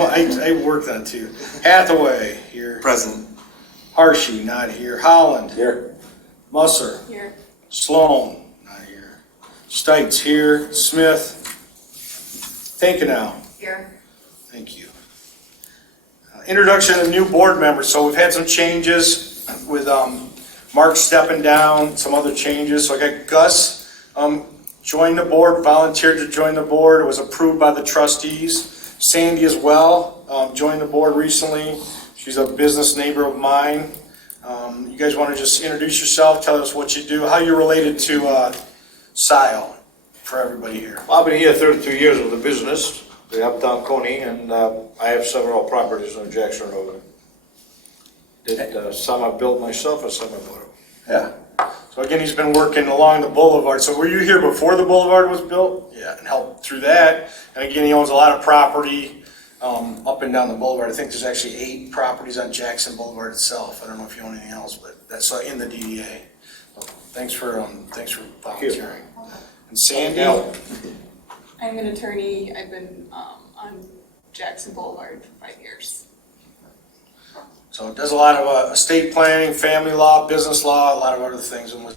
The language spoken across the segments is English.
I worked on it too. Hathaway, here. Present. Hershey, not here. Holland. Here. Musser. Here. Sloan, not here. Stites here. Smith. Tankenau. Here. Thank you. Introduction of new board members. So we've had some changes with Mark stepping down, some other changes. So I got Gus joined the board, volunteered to join the board. It was approved by the trustees. Sandy as well joined the board recently. She's a business neighbor of mine. You guys want to just introduce yourself, tell us what you do, how you're related to Scio for everybody here. I've been here 32 years with the business, the Uptown Coney, and I have several properties on Jackson Road. Some I built myself and some I bought them. Yeah. So again, he's been working along the Boulevard. So were you here before the Boulevard was built? Yeah, and helped through that. And again, he owns a lot of property up and down the Boulevard. I think there's actually 8 properties on Jackson Boulevard itself. I don't know if you own anything else, but that's in the DDA. So thanks for volunteering. And Sandy? I'm an attorney. I've been on Jackson Boulevard for 5 years. So it does a lot of estate planning, family law, business law, a lot of other things, and was,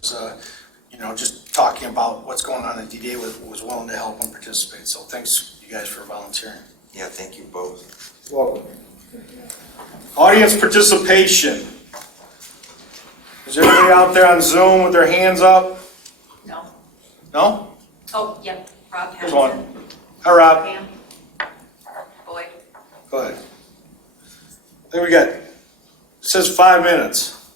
just talking about what's going on in DDA was willing to help and participate. So thanks, you guys, for volunteering. Yeah, thank you both. Welcome. Audience participation. Is everybody out there on Zoom with their hands up? No. No? Oh, yep. Rob There's Patterson. one. Hi, Rob. Pam. Boyd. Go ahead. There we go. It says 5 minutes.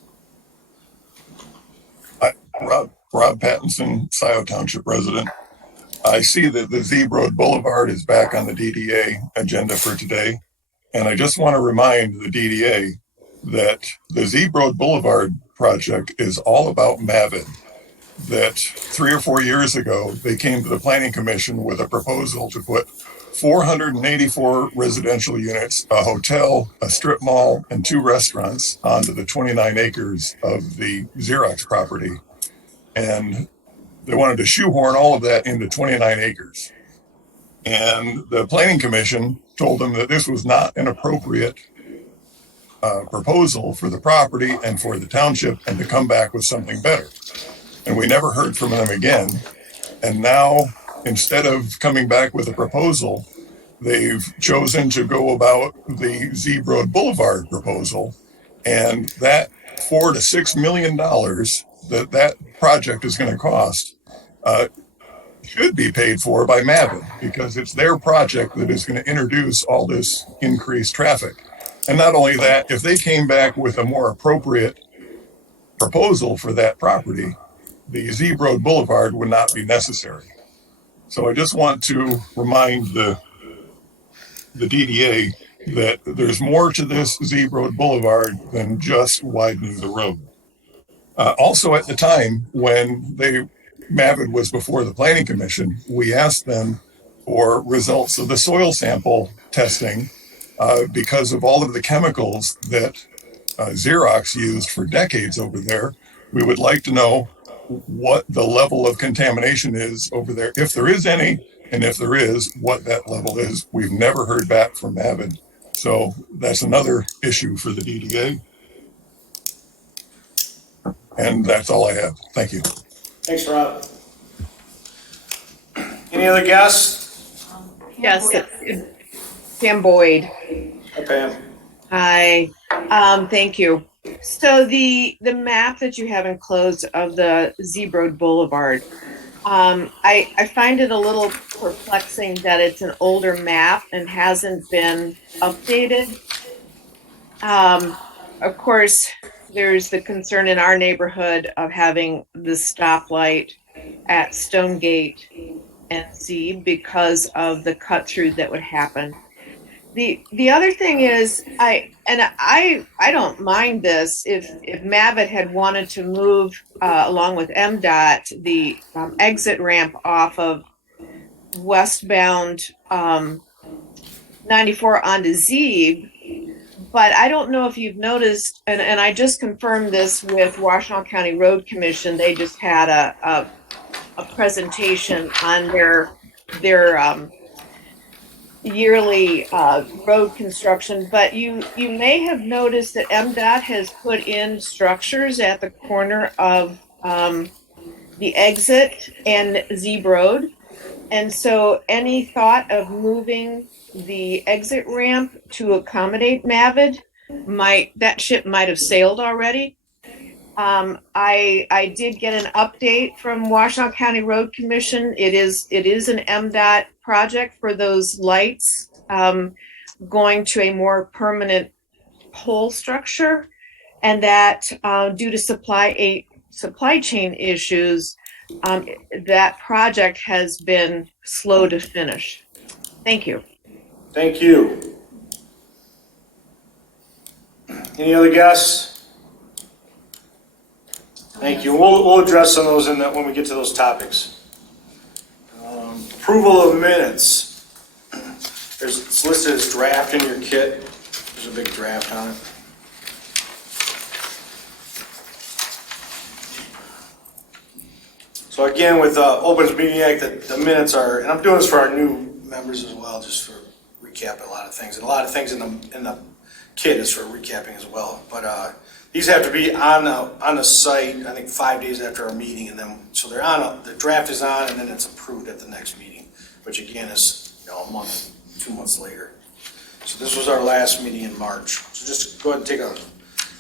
Hi, Rob Pattinson, Scio Township resident. I see that the Z Road Boulevard is back on the DDA agenda for today. And I just want to remind the DDA that the Z Road Boulevard project is all about Mavid. That 3 or 4 years ago, they came to the Planning Commission with a proposal to put 484 residential units, a hotel, a strip mall, and 2 restaurants onto the 29 acres of the Xerox property. And they wanted to shoehorn all of that into 29 acres. And the Planning Commission told them that this was not an appropriate proposal for the property and for the township, and to come back with something better. And we never heard from them again. And now, instead of coming back with a proposal, they've chosen to go about the Z Road Boulevard proposal. And that $4 to $6 million that project is going to cost should be paid for by Mavid, because it's their project that is going to introduce all this increased traffic. And not only that, if they came back with a more appropriate proposal for that property, the Z Road Boulevard would not be necessary. So I just want to remind the DDA that there's more to this Z Road Boulevard than just widening the road. Also, at the time when Mavid was before the Planning Commission, we asked them for results of the soil sample testing because of all of the chemicals that Xerox used for decades over there. We would like to know what the level of contamination is over there, if there is any, and if there is, what that level is. We've never heard back from Mavid. So that's another issue for the DDA. And that's all I have. Thank you. Thanks, Rob. Any other guests? Yes, Pam Boyd. Hi, Pam. Hi, thank you. So the map that you have enclosed of the Z Road Boulevard, I find it a little perplexing that it's an older map and hasn't been updated. Of course, there's the concern in our neighborhood of having the stoplight at Stonegate and Z because of the cut through that would happen. The other thing is, I don't mind this if Mavid had wanted to move along with MDOT the exit ramp off of westbound 94 onto Z. But I don't know if you've noticed, and I just confirmed this with Washtenaw County Road Commission. They just had a presentation on their yearly road construction, but you may have noticed that MDOT has put in structures at the corner of the exit and Zeb Road. And so any thought of moving the exit ramp to accommodate Mavid that ship might have sailed already. I did get an update from Washtenaw County Road Commission. It is an MDOT project for those lights going to a more permanent pole structure, and that due to supply chain issues, that project has been slow to finish. Thank you. Thank you. Any other guests? Thank you. We'll address some of those when we get to those topics. Approval of minutes. It's listed as draft in your kit. There's a big draft on it. So again, with Opens Meeting Act, the minutes are, and I'm doing this for our new members as well, just for recapping a lot of things. And a lot of things in the kit is for recapping as well. But these have to be on the site, I think 5 days after our meeting, and then so they're on. The draft is on, and then it's approved at the next meeting, which again is a month, 2 months later. So this was our last meeting in March. So just go ahead and take a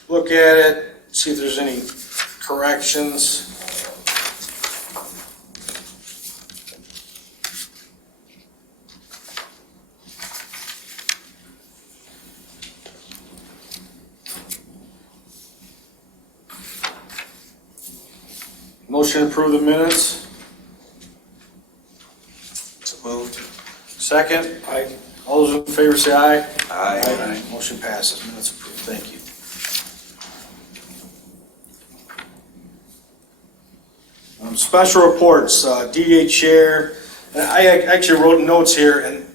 look at it, see if there's any corrections. Motion to approve the minutes. So moved. Second. Aye. All those in favor say aye. Aye. Motion passes. Minutes approved. Thank you. Special reports. Dda Chair. And I actually wrote notes here, and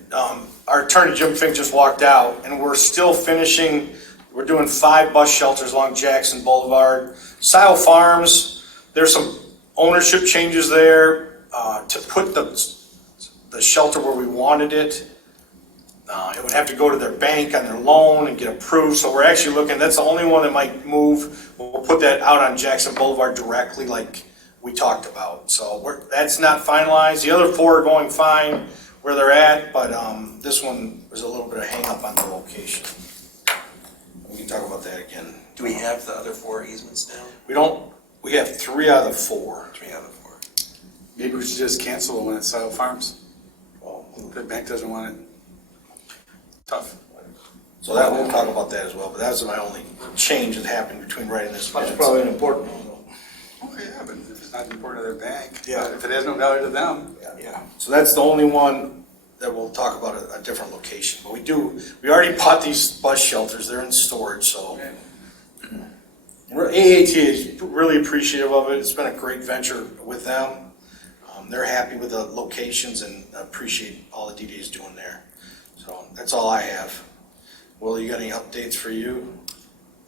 our attorney Jim Fink just walked out, and we're still finishing. We're doing 5 bus shelters along Jackson Boulevard. Scio Farms. There's some ownership changes there to put the shelter where we wanted it. It would have to go to their bank on their loan and get approved. So we're actually looking, that's the only one that might move. We'll put that out on Jackson Boulevard directly like we talked about. So that's not finalized. The other 4 are going fine where they're at, but this one was a little bit of hang up on the location. We can talk about that again. Do we have the other 4 easements now? We don't. We have 3 out of the 4. 3 out of 4. Maybe we should just cancel it when it's Scio Farms. Well, The bank doesn't want it. Tough. so that we'll talk about that as well. But that was my only change that happened between writing this. That's minutes. probably an important one, though. Oh, yeah, but if it's not important to their bank, Yeah. if it has no value to them. Yeah. So that's the only one that we'll talk about a different location. But we already bought these bus shelters. They're in storage, so. AAT is really appreciative of it. It's been a great venture with them. They're happy with the locations and appreciate all the DD is doing there. So that's all I have. Will, you got any updates for you?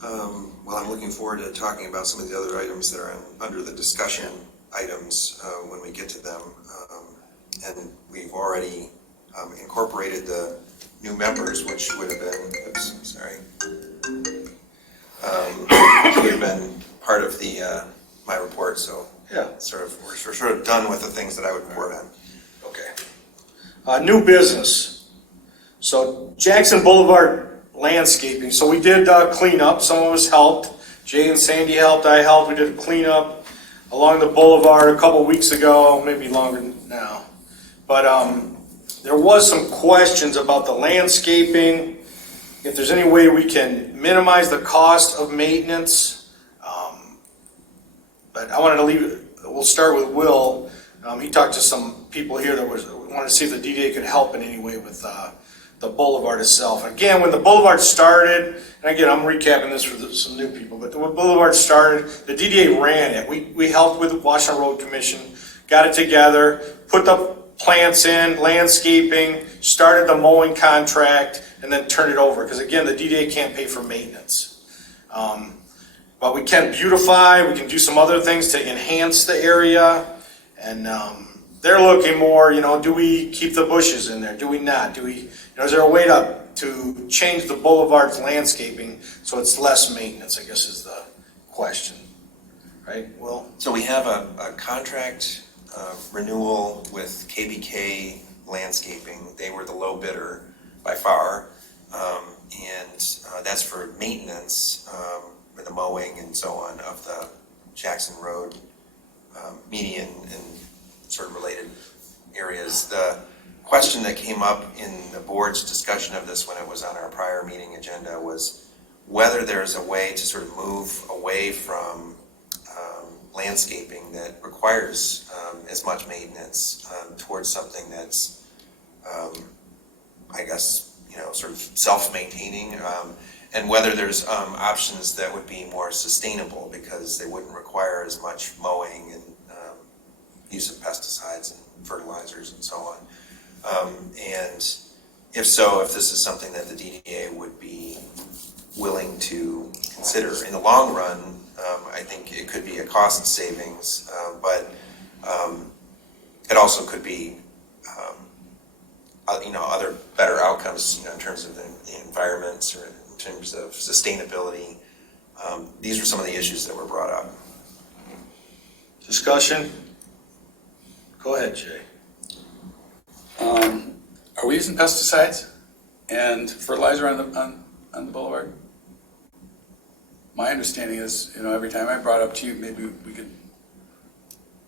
Well, I'm looking forward to talking about some of the other items that are under the discussion items when we get to them. And we've already incorporated the new members, which would have been, would have been part of the my report. So Yeah. we're sort of done with the things that I would report on. Okay. New business. So Jackson Boulevard landscaping. So we did clean up. Some of us helped. Jay and Sandy helped. I helped. We did a cleanup along the boulevard a couple weeks ago, maybe longer now. But there was some questions about the landscaping. If there's any way we can minimize the cost of maintenance. But I wanted to we'll start with Will. He talked to some people here that wanted to see if the DDA could help in any way with the boulevard itself. Again, when the boulevard started, and again, I'm recapping this for some new people, but when boulevard started, the DDA ran it. We helped with the Washington Road Commission, got it together, put the plants in, landscaping, started the mowing contract, and then turned it over. Because again, the DDA can't pay for maintenance. But we can beautify, we can do some other things to enhance the area, and they're looking more, do we keep the bushes in there? Do we not? Is there a way to change the boulevard's landscaping so it's less maintenance, I guess is the question, right? Will? So we have a contract renewal with KBK Landscaping. They were the low bidder by far. And that's for maintenance, for the mowing and so on of the Jackson Road median and sort of related areas. The question that came up in the board's discussion of this when it was on our prior meeting agenda was whether there's a way to sort of move away from landscaping that requires as much maintenance towards something that's, I guess, sort of self-maintaining, and whether there's options that would be more sustainable because they wouldn't require as much mowing and use of pesticides and fertilizers and so on. And if so, if this is something that the DDA would be willing to consider. In the long run, I think it could be a cost savings, but it also could be other better outcomes, in terms of the environments or in terms of sustainability. These were some of the issues that were brought up. Discussion? Go ahead, Jay. Are we using pesticides and fertilizer on the boulevard? My understanding is, every time I brought up to you, maybe we could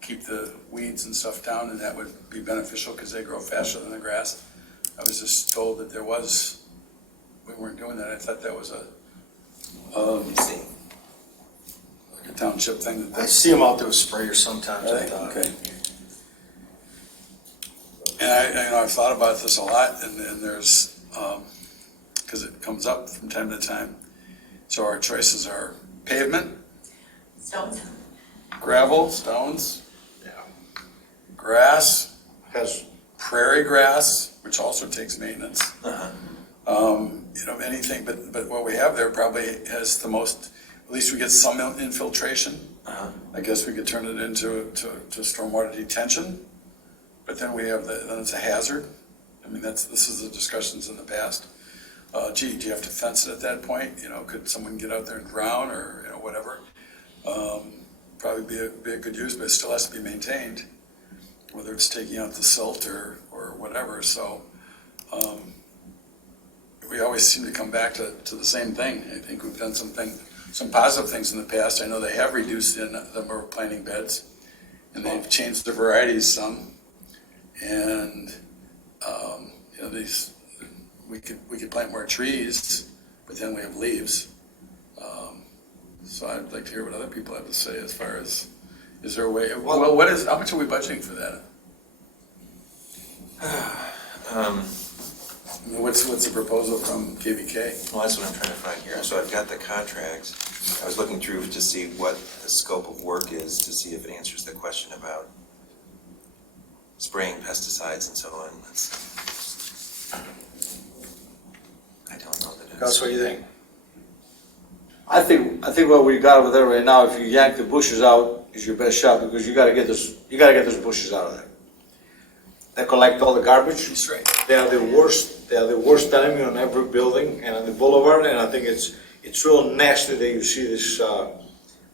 keep the weeds and stuff down, and that would be beneficial because they grow faster than the grass. I was just told that we weren't doing that. I thought that was like a township thing. I see them out there with sprayers sometimes. I Right, thought. okay. And I've thought about this a lot, and there's, because it comes up from time to time. So our choices are pavement, Stones. gravel, stones, Yeah. grass, Has prairie grass, which also takes maintenance. Uh-huh. Anything, but what we have there probably has the most, at least we get some infiltration. Uh-huh. I guess we could turn it into stormwater detention, but then then it's a hazard. I mean, this is the discussions in the past. Do you have to fence it at that point? Could someone get out there and drown or, whatever? Probably be a good use, but it still has to be maintained, whether it's taking out the silt or whatever. So we always seem to come back to the same thing. I think we've done some positive things in the past. I know they have reduced the number of planting beds, and they've changed the varieties some. And we could plant more trees, but then we have leaves. So I'd like to hear what other people have to say as far as, is there a way, well, how much are we budgeting for that? What's the proposal from KVK? Well, that's what I'm trying to find here. So I've got the contract. I was looking through to see what the scope of work is, to see if it answers the question about spraying pesticides and so on. I don't know that Gus, it's... what do you think? I think what we got over there right now, if you yank the bushes out, is your best shot because you gotta get those bushes out of there. They collect all the garbage. That's right. They are the worst enemy on every building and on the boulevard, and I think it's real nasty that you see this,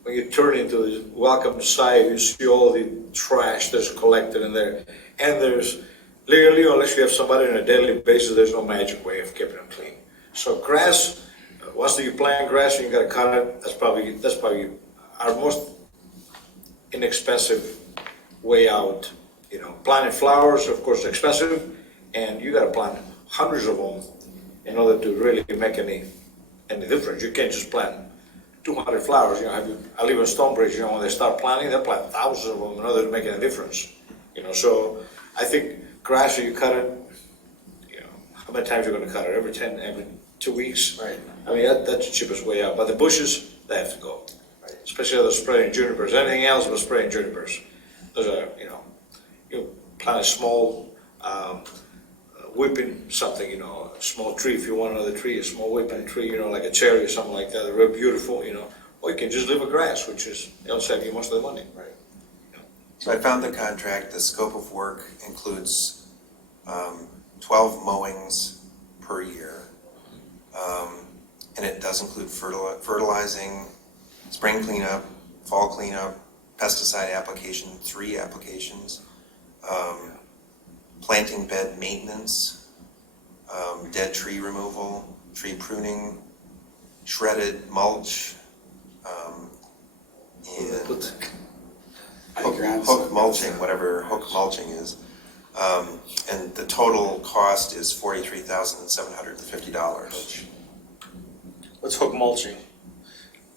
when you turn into the welcome side, you see all the trash that's collected in there. And there's, literally, unless you have somebody on a daily basis, there's no magic way of keeping them clean. So grass, once you plant grass and you gotta cut it, that's probably our most inexpensive way out. Planting flowers, of course, expensive, and you gotta plant hundreds of them in order to really make any difference. You can't just plant 200 flowers. I live in Stonebridge. When they start planting, they plant thousands of them in order to make any difference. So I think grass, you cut it. How many times you're gonna cut it? Every 2 weeks. Right. I mean, that's the cheapest way out. But the bushes, they have to go. Right. Especially those spraying junipers. Anything else but spraying junipers. Those are, you plant a small whipping something, a small tree. If you want another tree, a small whipping tree, like a cherry or something like that. They're real beautiful, Or you can just leave a grass, which is, they'll save you most of the money. Right. So I found the contract, the scope of work includes 12 mowings per year. And it does include fertilizing, spring cleanup, fall cleanup, pesticide application, 3 applications, planting bed maintenance, dead tree removal, tree pruning, shredded mulch, and hook mulching, whatever hook mulching is. And the total cost is $43,750. What's hook mulching?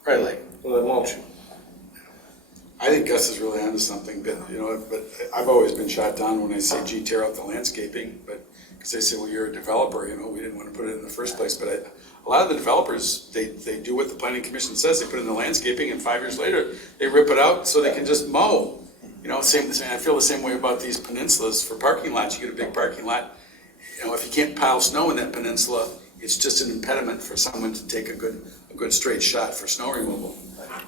Right, like, Well, mulching. I think Gus is really onto something, but, but I've always been shot down when I say, gee, tear out the landscaping, but, because they say, well, you're a developer, we didn't want to put it in the first place, but a lot of the developers, they do what the planning commission says, they put in the landscaping, and 5 years later, they rip it out so they can just mow. Same, I feel the same way about these peninsulas for parking lots. You get a big parking lot, if you can't pile snow in that peninsula, it's just an impediment for someone to take a good straight shot for snow removal.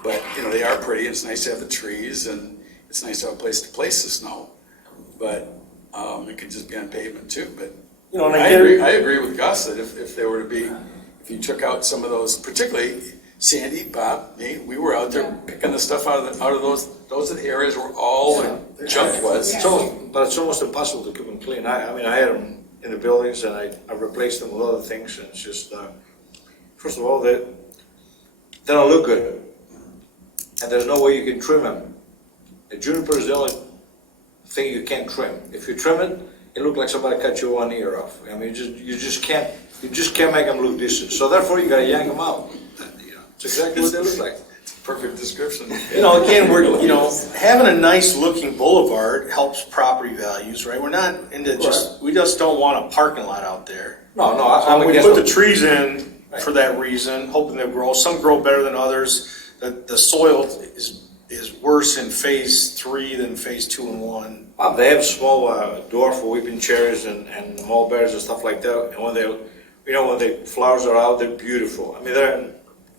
But, they are pretty, it's nice to have the trees, and it's nice to have a place to place the snow. But it could just be on pavement too, but and I agree with Gus that if there were to be, if you took out some of those, particularly Sandy, Bob, me, we were out there picking the stuff out of those are the areas where all the junk was. But it's almost impossible to keep them clean. I had them in the buildings, and I replaced them with other things, and it's just, first of all, they don't look good. And there's no way you can trim them. The juniper is the only thing you can't trim. If you trim it, it looks like somebody cut your one ear off. You just can't make them look decent. So therefore, you gotta yank them out. It's exactly what they look like. It's a perfect description. Again, we're, having a nice looking boulevard helps property values, right? We're not into we just don't want a parking lot out there. No, We put the trees in for that reason, hoping they'll grow. Some grow better than others. The soil is worse in phase 3 than phase 2 and 1. They have small dwarf weeping cherries and mulberries and stuff like that. And when when the flowers are out, they're beautiful. They're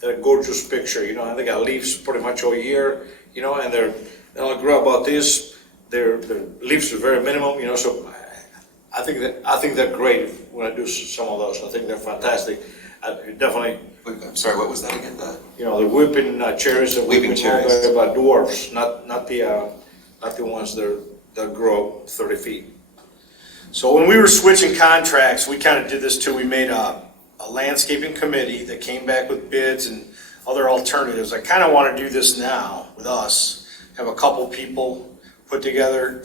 a gorgeous picture. And they got leaves pretty much all year. And they only grow about this. Their leaves are very minimum. So I think they're great when I do some of those. I think they're fantastic. Definitely. I'm sorry, what was that again? The weeping cherries and weeping mulberry, but dwarfs, not the ones that grow 30 feet. So when we were switching contracts, we kind of did this too. We made a landscaping committee that came back with bids and other alternatives. I kind of want to do this now with us. Have a couple people put together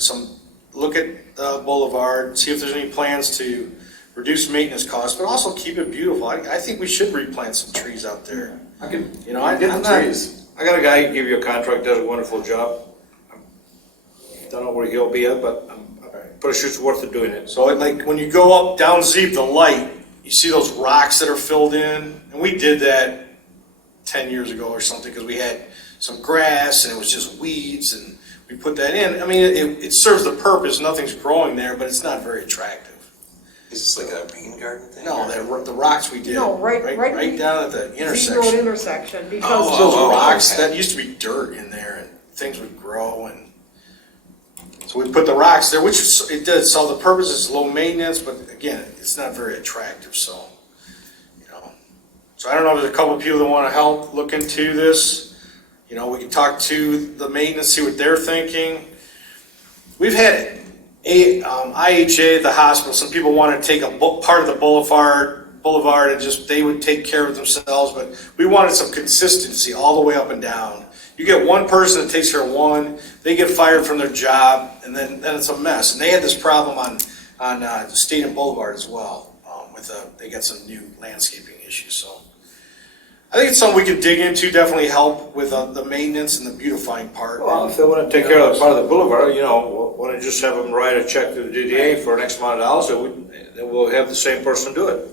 look at the boulevard, see if there's any plans to reduce maintenance costs, but also keep it beautiful. I think we should replant some trees out there. I can, I get the trees. I got a guy who give you a contract, does a wonderful job. Don't know where he'll be at, but I'm pretty sure it's worth it doing it. So like when you go up down Zeep, the light, you see those rocks that are filled in, and we did that 10 years ago or something because we had some grass and it was just weeds, and we put that in. It serves the purpose. Nothing's growing there, but it's not very attractive. Is this like a rain garden thing? No, the rocks we did. No, right down at the Z intersection. Road intersection, because Those rocks, that used to be dirt in there, and things would grow, and so we put the rocks there, which it does solve the purpose. It's low maintenance, but again, it's not very attractive. So, so I don't know if there's a couple of people that want to help look into this. We can talk to the maintenance, see what they're thinking. We've had IHA at the hospital. Some people want to take a part of the boulevard and they would take care of themselves, but we wanted some consistency all the way up and down. You get one person that takes care of one, they get fired from their job, and then it's a mess. And they had this problem on State and Boulevard as well. They got some new landscaping issues. So I think it's something we can dig into. Definitely help with the maintenance and the beautifying part. Well, if they want to take care of the part of the boulevard, why don't you just have them write a check to the DDA for an X amount of dollars, and we'll have the same person do it.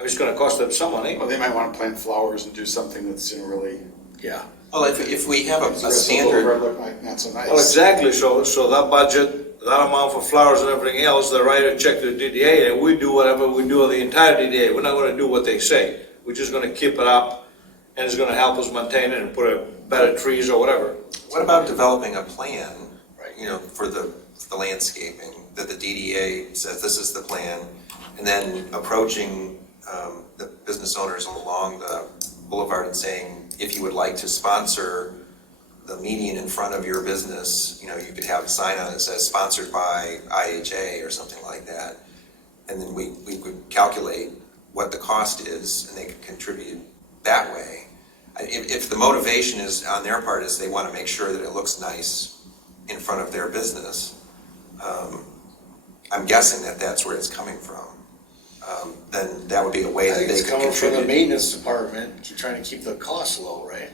It's going to cost them some money. Well, they might want to plant flowers and do something that's really. Yeah. Well, if we have a The rest of the standard, boulevard look like not so nice. Well, exactly. So that budget, that amount for flowers and everything else, they write a check to the DDA, and we do whatever we do on the entire DDA. We're not going to do what they say. We're just going to keep it up and it's gonna help us maintain it and put a better trees or whatever. What about developing a plan, Right. you know, for the landscaping, that the DDA says this is the plan, and then approaching the business owners along the boulevard and saying, if you would like to sponsor the median in front of your business, you know, you could have a sign on it that says sponsored by IHA or something like that. And then we could calculate what the cost is and they could contribute that way. If the motivation is on their part is they want to make sure that it looks nice in front of their business, I'm guessing that that's where it's coming from. Then that would be a way I that think they it's could coming from the contribute. maintenance department, trying to keep the costs low, right?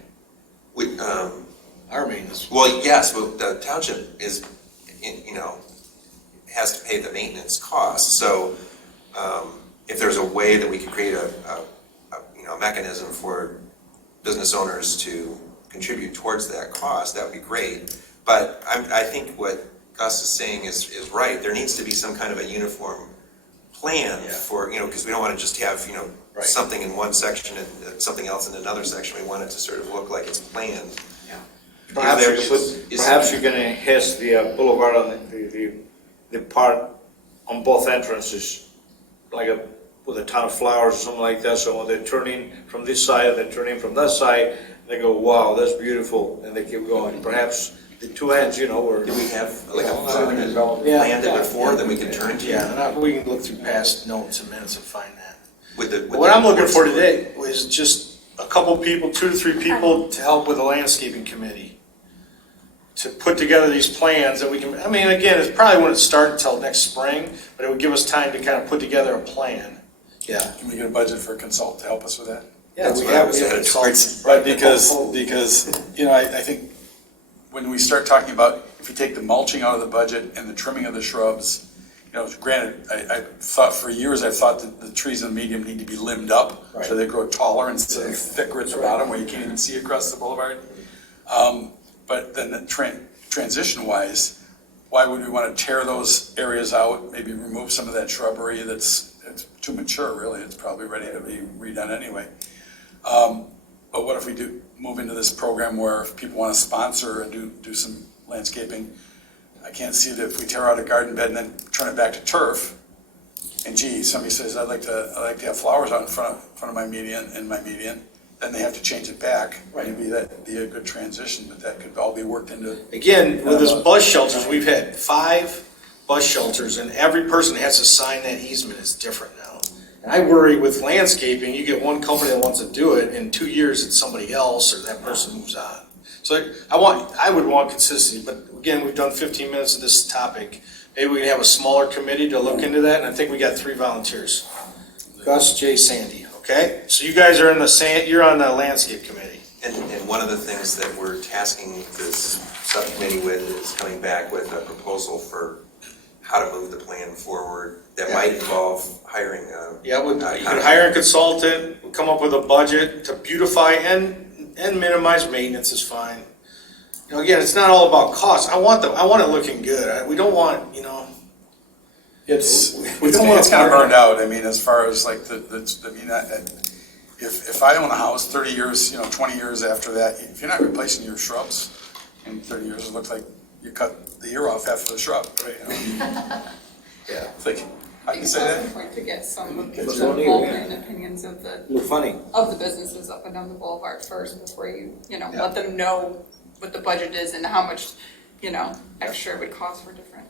We, Our maintenance. well, yes, but the township is, you know, has to pay the maintenance costs. So if there's a way that we could create a mechanism for business owners to contribute towards that cost, that would be great. But I think what Gus is saying is right. There needs to be some kind of a uniform plan for, you know, because we don't want to just have, you know, Right. something in one section and something else in another section. We want it to sort of look like it's planned. Perhaps you can enhance the boulevard on the part on both entrances, like with a ton of flowers or something like that, so when they're turning from this side and they're turning from that side, they go, wow, that's beautiful, and they keep going. Perhaps the two ends, you know, or. Do we have like a Yeah. plan that before that we can turn to? Yeah, and we can look through past notes and minutes and find that. With the, What I'm looking for today is just a couple people, 2 to 3 people to help with the landscaping committee. To put together these plans that we can, I mean, again, it probably wouldn't start until next spring, but it would give us time to kind of put together a plan. Yeah. Can we get a budget for a consultant to help us with that? Yeah, That's we what I have, was we have headed consultants. Right, because, you know, I think when we start talking about, if you take the mulching out of the budget and the trimming of the shrubs, you know, granted, I thought for years, I thought that the trees in the medium need to be limbed up so they grow taller instead of thicker at the bottom where you can't even see across the boulevard. But then the transition-wise, why would we want to tear those areas out, maybe remove some of that shrubbery it's too mature, really, it's probably ready to be redone anyway. But what if we do move into this program where if people want to sponsor and do some landscaping, I can't see that if we tear out a garden bed and then turn it back to turf, and gee, somebody says, I'd like to have flowers out in front of my median, then they have to change it back. Maybe that'd be a good transition, but that could all be worked into. Again, with this bus shelters, we've had 5 bus shelters, and every person has to sign that easement is different now. And I worry with landscaping, you get one company that wants to do it, in 2 years it's somebody else, or that person moves on. So I would want consistency, but again, we've done 15 minutes of this topic. Maybe we can have a smaller committee to look into that, and I think we got 3 volunteers. Gus, Jay, Sandy, okay? So you guys are you're on the landscape committee. And one of the things that we're tasking this subcommittee with is coming back with a proposal for how to move the plan forward that might involve hiring a. Yeah, you can hire a consultant, come up with a budget to beautify and minimize maintenance is fine. You know, again, it's not all about cost. I want it looking good. We don't want, you know. It's We don't want it's kind of burned out. I mean, as far as like if I own a house 30 years, you know, 20 years after that, if you're not replacing your shrubs in 30 years, it looks like you cut the ear off half of the shrub, right? You know? Yeah. It's like, how can you say It's that? important to get some It's only- involvement and opinions of Look funny. the businesses up and down the boulevard first before you let them know what the budget is and how much, extra it would cost for different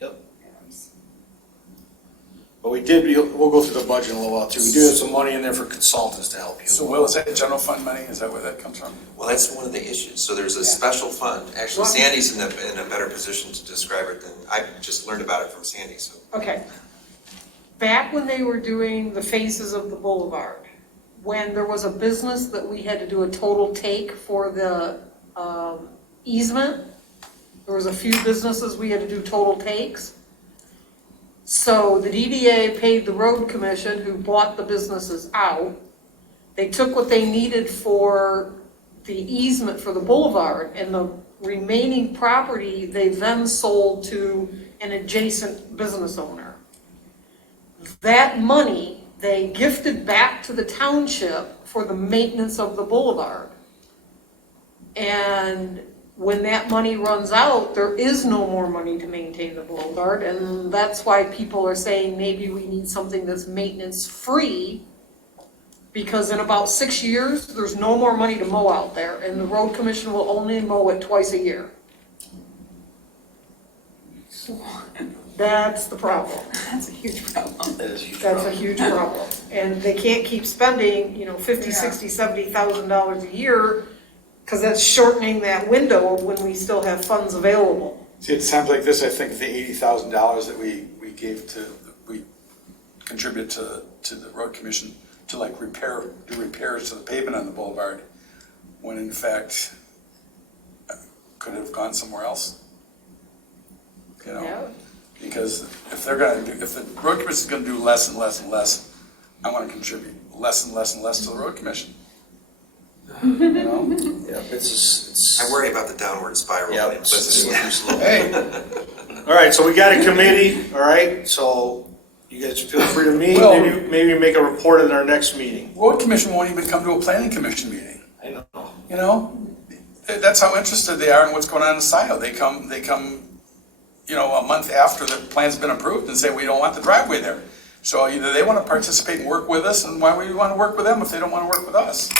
Yep. items. But we'll go through the budget in a little while too. We do have some money in there for consultants to help you. So Will, is that general fund money? Is that where that comes from? Well, that's one of the issues. So there's a special fund. Actually, Sandy's in a better position to describe it than, I just learned about it from Sandy, so. Okay. Back when they were doing the faces of the boulevard, when there was a business that we had to do a total take for the easement, there was a few businesses we had to do total takes. So the DDA paid the road commission who bought the businesses out. They took what they needed for the easement for the boulevard, and the remaining property they then sold to an adjacent business owner. That money they gifted back to the township for the maintenance of the boulevard. And when that money runs out, there is no more money to maintain the boulevard, and that's why people are saying maybe we need something that's maintenance-free, because in about 6 years, there's no more money to mow out there, and the road commission will only mow it twice a year. That's the problem. That's a huge problem. That is a huge That's a huge problem. And they can't keep spending, you know, $50,000, $60,000, $70,000 a year, because that's shortening that window of when we still have funds available. See, it sounds like this, I think the $80,000 that we contributed to the road commission to like do repairs to the pavement on the boulevard, when in fact, could have gone somewhere else. You know, Yeah. because if the road commission is gonna do less and less and less, I wanna contribute less and less and less to the road commission. You know? Yeah, it's. I worry about the downward spiral. Yeah, But it's- Hey, all right, so we got a committee, all right, so you guys feel free to meet, Well- maybe make a report in our next meeting. Road commission won't even come to a planning commission meeting, I know. you know? That's how interested they are in what's going on in Scio. They come, you know, a month after the plan's been approved and say, we don't want the driveway there. So either they want to participate and work with us, and why would we want to work with them if they don't want to work with us?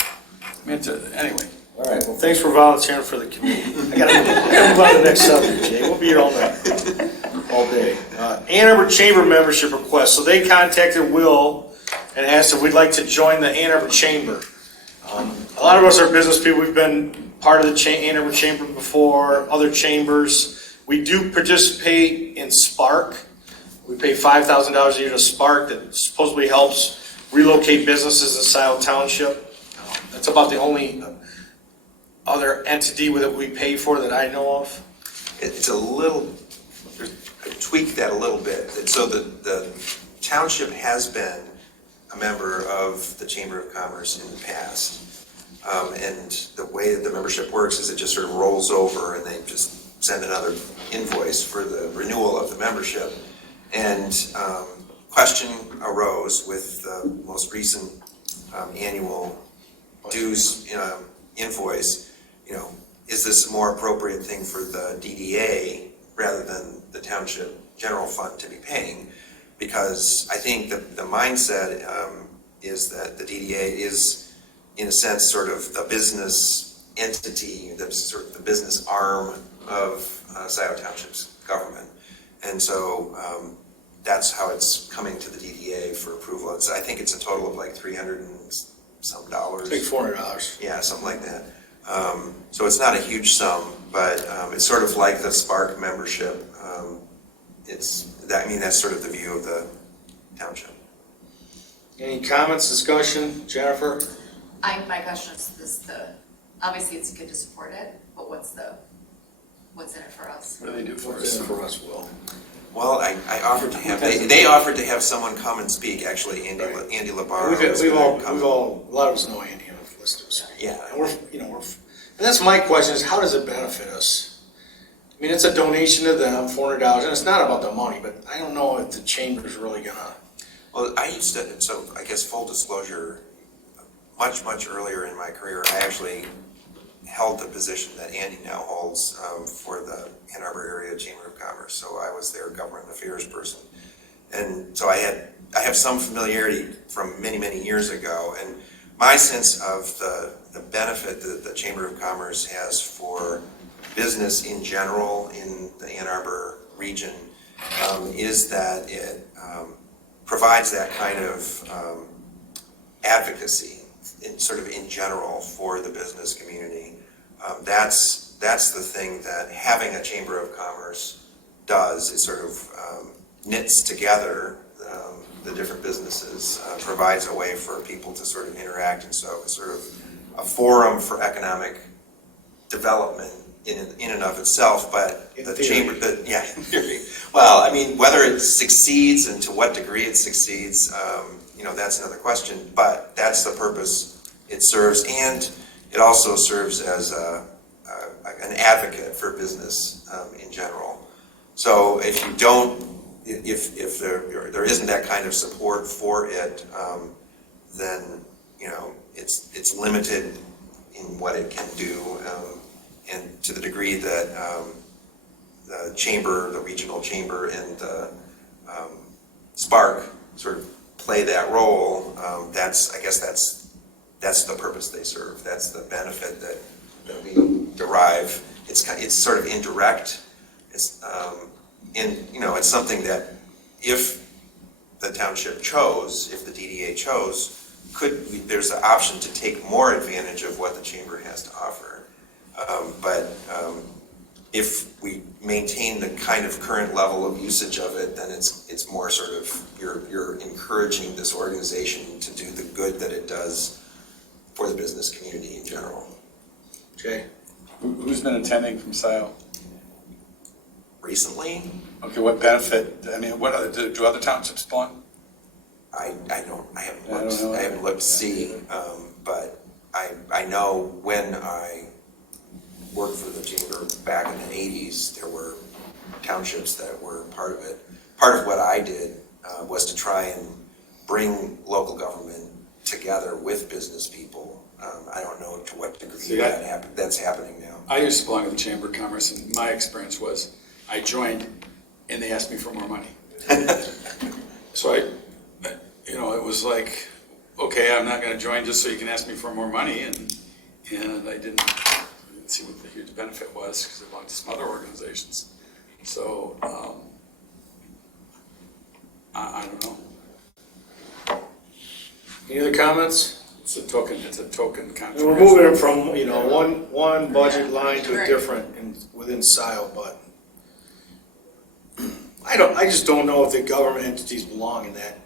I mean, anyway. All right, well, thanks for volunteering for the committee. I gotta move on to the next subject, Jay, we'll be here all night, all day. Ann Arbor Chamber membership request, so they contacted Will and asked if we'd like to join the Ann Arbor Chamber. A lot of us are business people, we've been part of the Ann Arbor Chamber before, other chambers. We do participate in Spark. We pay $5,000 a year to Spark that supposedly helps relocate businesses in Scio Township. That's about the only other entity that we pay for that I know of. It's a little, I tweaked that a little bit. So the township has been a member of the Chamber of Commerce in the past. And the way that the membership works is it just sort of rolls over and they just send another invoice for the renewal of the membership. And question arose with the most recent annual dues invoice, you know, is this a more appropriate thing for the DDA rather than the township general fund to be paying? Because I think the mindset is that the DDA is, in a sense, sort of the business entity, sort of the business arm of Scio Township's government. And so that's how it's coming to the DDA for approval. I think it's a total of like $300 and some dollars. Like $400. Yeah, something like that. So it's not a huge sum, but it's sort of like the Spark membership. That's sort of the view of the township. Any comments, discussion, Jennifer? My question is this, obviously it's good to support it, but what's in it for us? What do they do for What's us? in it for us, Will? Well, I offered to have, they offered to have someone come and speak, actually, Andy Labarro. We've all, a lot of us know Andy and have listened to us. Yeah. And and that's my question is, how does it benefit us? I mean, it's a donation to them, $400, and it's not about the money, but I don't know if the chamber's really gonna. Well, I used to, so I guess full disclosure, much earlier in my career, I actually held the position that Andy now holds for the Ann Arbor Area Chamber of Commerce. So I was their government affairs person. And so I have some familiarity from many years ago. And my sense of the benefit that the Chamber of Commerce has for business in general in the Ann Arbor region is that it provides that kind of advocacy in general for the business community. That's the thing that having a Chamber of Commerce does. It sort of knits together the different businesses, provides a way for people to sort of interact, and so it's sort of a forum for economic development in and of itself. But the chamber, in theory. Well, I mean, whether it succeeds and to what degree it succeeds, that's another question. But that's the purpose it serves, and it also serves as an advocate for business in general. So if you don't if there isn't that kind of support for it, then, it's limited in what it can do. And to the degree that the chamber, the regional chamber and the Spark sort of play that role, I guess that's the purpose they serve. That's the benefit that we derive. It's sort of indirect. It's it's something that if the township chose, if the DDA chose, there's the option to take more advantage of what the chamber has to offer. But if we maintain the kind of current level of usage of it, then it's more sort of you're encouraging this organization to do the good that it does for the business community in general. Okay. Who's been attending from Scio? Recently, Okay, what benefit, do other townships belong? I haven't I looked. don't know. I haven't looked to see, but I know when I worked for the chamber back in the '80s, there were townships that were part of it. Part of what I did was to try and bring local government together with business people. I don't know to what degree that's happening now. I used to belong to the Chamber of Commerce, and my experience was I joined and they asked me for more money. So it was like, okay, I'm not going to join just so you can ask me for more money, and I didn't see what the huge benefit was because I belonged to some other organizations. So I don't know. Any other comments? It's a token contribution. We're moving it from, one budget line to a different within Scio, but I just don't know if the government entities belong in that,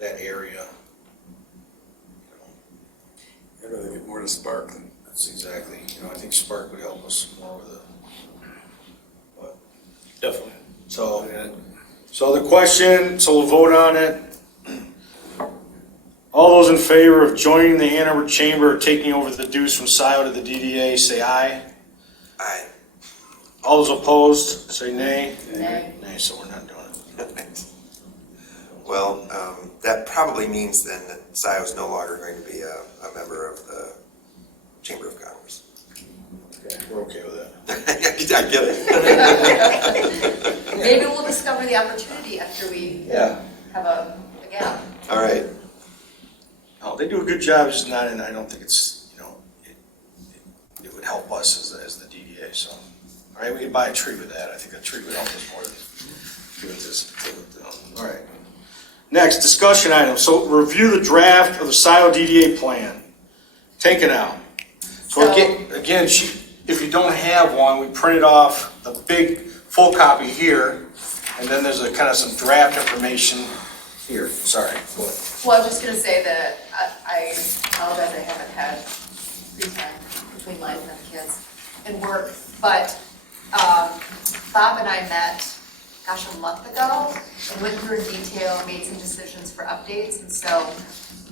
that area. I'd rather get more to Spark than. That's exactly, I think Spark would help us more with it. But, Definitely. so the question, so we'll vote on it. All those in favor of joining the Ann Arbor Chamber or taking over the dues from Scio to the DDA, say aye. Aye. All those opposed, say nay. Nay. Nay, so we're not doing it. Well, that probably means then that Scio is no longer going to be a member of the Chamber of Commerce. Okay, we're okay with that. I get it. Maybe we'll discover the opportunity after we Yeah. have a gap. All right. Oh, they do a good job, just not, and I don't think it's, it would help us as the DDA, so. All right, we could buy a tree with that. I think a tree would help us more than doing this. All right. Next, discussion item. So review the draft of the Scio DDA plan. Taken out. So again, if you don't have one, we printed off the big full copy here, and then there's kind of some draft information here. Sorry. Go ahead. Well, I was just gonna say that I apologize, I haven't had free time between life and kids and work, but Bob and I met, a month ago, and went through in detail, made some decisions for updates, and so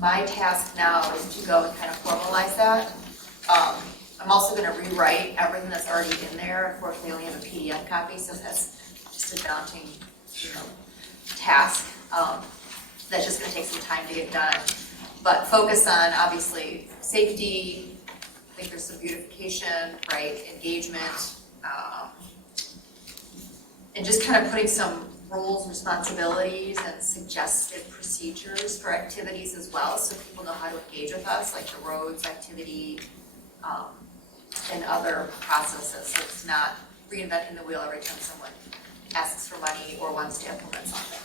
my task now is to go and kind of formalize that. I'm also gonna rewrite everything that's already in there. Unfortunately, I only have a PDF copy, so that's just a daunting, task. That's just gonna take some time to get done. But focus on, obviously, safety. I think there's some beautification, right, engagement, and just kind of putting some roles, responsibilities, and suggested procedures for activities as well, so people know how to engage with us, like the roads activity, and other processes. So it's not reinventing the wheel every time someone asks for money or wants to implement something.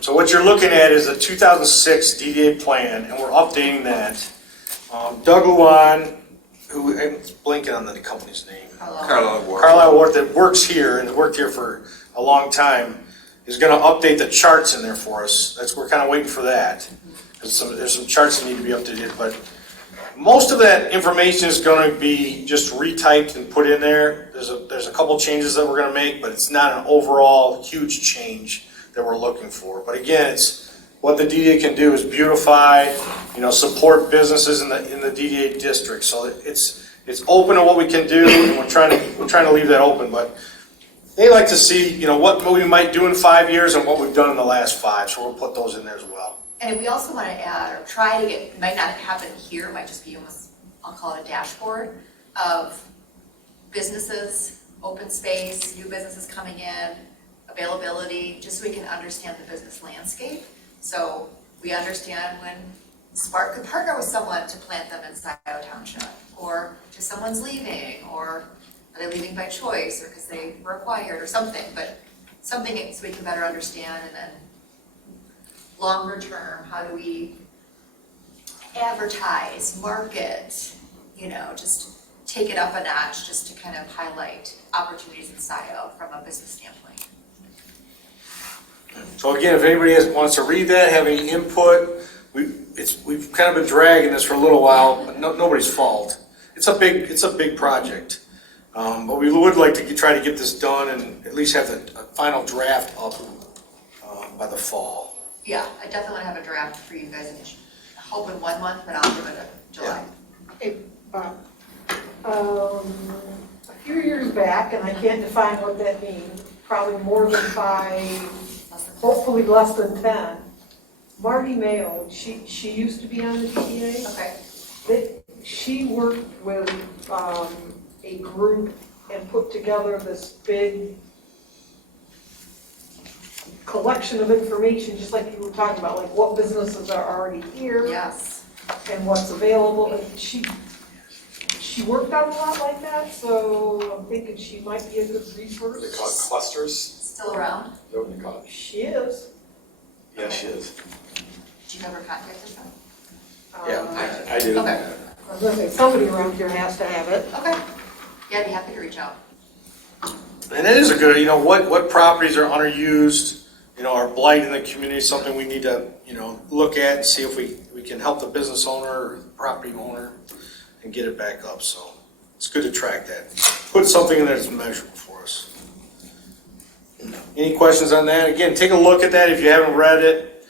So what you're looking at is a 2006 DDA plan, and we're updating that. Doug Luan, who, I'm blanking on the company's name. Carlisle Ward, that works here and has worked here for a long time, is going to update the charts in there for us. We're kind of waiting for that. There's some charts that need to be updated, but most of that information is going to be just retyped and put in there. There's a couple changes that we're going to make, but it's not an overall huge change that we're looking for. But again, it's what the DDA can do is beautify, support businesses in the DDA district. So it's open to what we can do, and we're trying to leave that open. But they like to see, what we might do in 5 years and what we've done in the last 5, so we'll put those in there as well. And we also want to add, or try to get, it might not happen here, it might just be almost, I'll call it a dashboard of businesses, open space, new businesses coming in, availability, just so we can understand the business landscape. So we understand when Spark could partner with someone to plant them in Scio Township, or just someone's leaving, or are they leaving by choice, or because they were acquired, or something, but something so we can better understand, and then longer term, how do we advertise, market, just take it up a notch, just to kind of highlight opportunities in Scio from a business standpoint. So again, if anybody wants to read that, have any input, we've kind of been dragging this for a little while, but nobody's fault. It's a big project. But we would like to try to get this done and at least have a final draft up by the fall. Yeah, I definitely want to have a draft for you guys, I hope in 1 month, but I'll give it a July. Hey, Bob, a few years back, and I can't define what that means, probably more than 5, hopefully less than 10, Marty Mayo, she used to be on the DDA. Okay. She worked with a group and put together this big collection of information, just like you were talking about, like what businesses are already here. Yes. And what's available, and she worked on a lot like that, so I'm thinking she might be a good resource. They call it clusters. Still around? Is that what they call it? She is. Yeah, she is. Do you have her contact info? Yeah, I do. Okay. I was gonna say, somebody around here has to have it. Okay. Yeah, I'd be happy to reach out. And it is a good, what properties are underused, are blight in the community, something we need to, look at and see if we can help the business owner or the property owner and get it back up. So it's good to track that. Put something in there that's measurable for us. Any questions on that? Again, take a look at that if you haven't read it.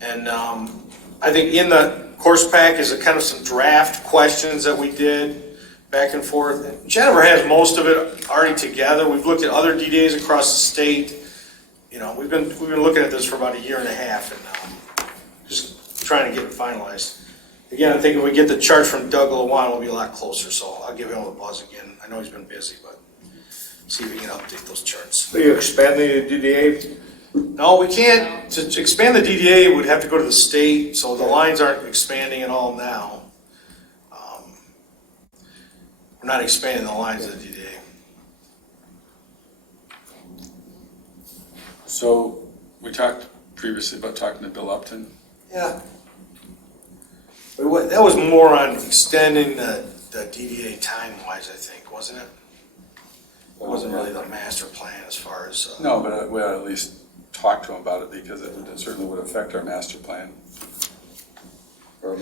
And I think in the course pack is kind of some draft questions that we did back and forth. Jennifer has most of it already together. We've looked at other DDAs across the state. We've been looking at this for about 1.5 years and just trying to get it finalized. Again, I think if we get the charts from Doug Lawan, we'll be a lot closer. So I'll give him a buzz again. I know he's been busy, but see if we can update those charts. Are you expanding the DDA? No, we can't. To expand the DDA, we'd have to go to the state, so the lines aren't expanding at all now. We're not expanding the lines of the DDA. So we talked previously about talking to Bill Upton. Yeah. That was more on extending the DDA time-wise, I think, wasn't it? It wasn't really the master plan as far as... No, but we ought to at least talk to him about it because it certainly would affect our master plan. Or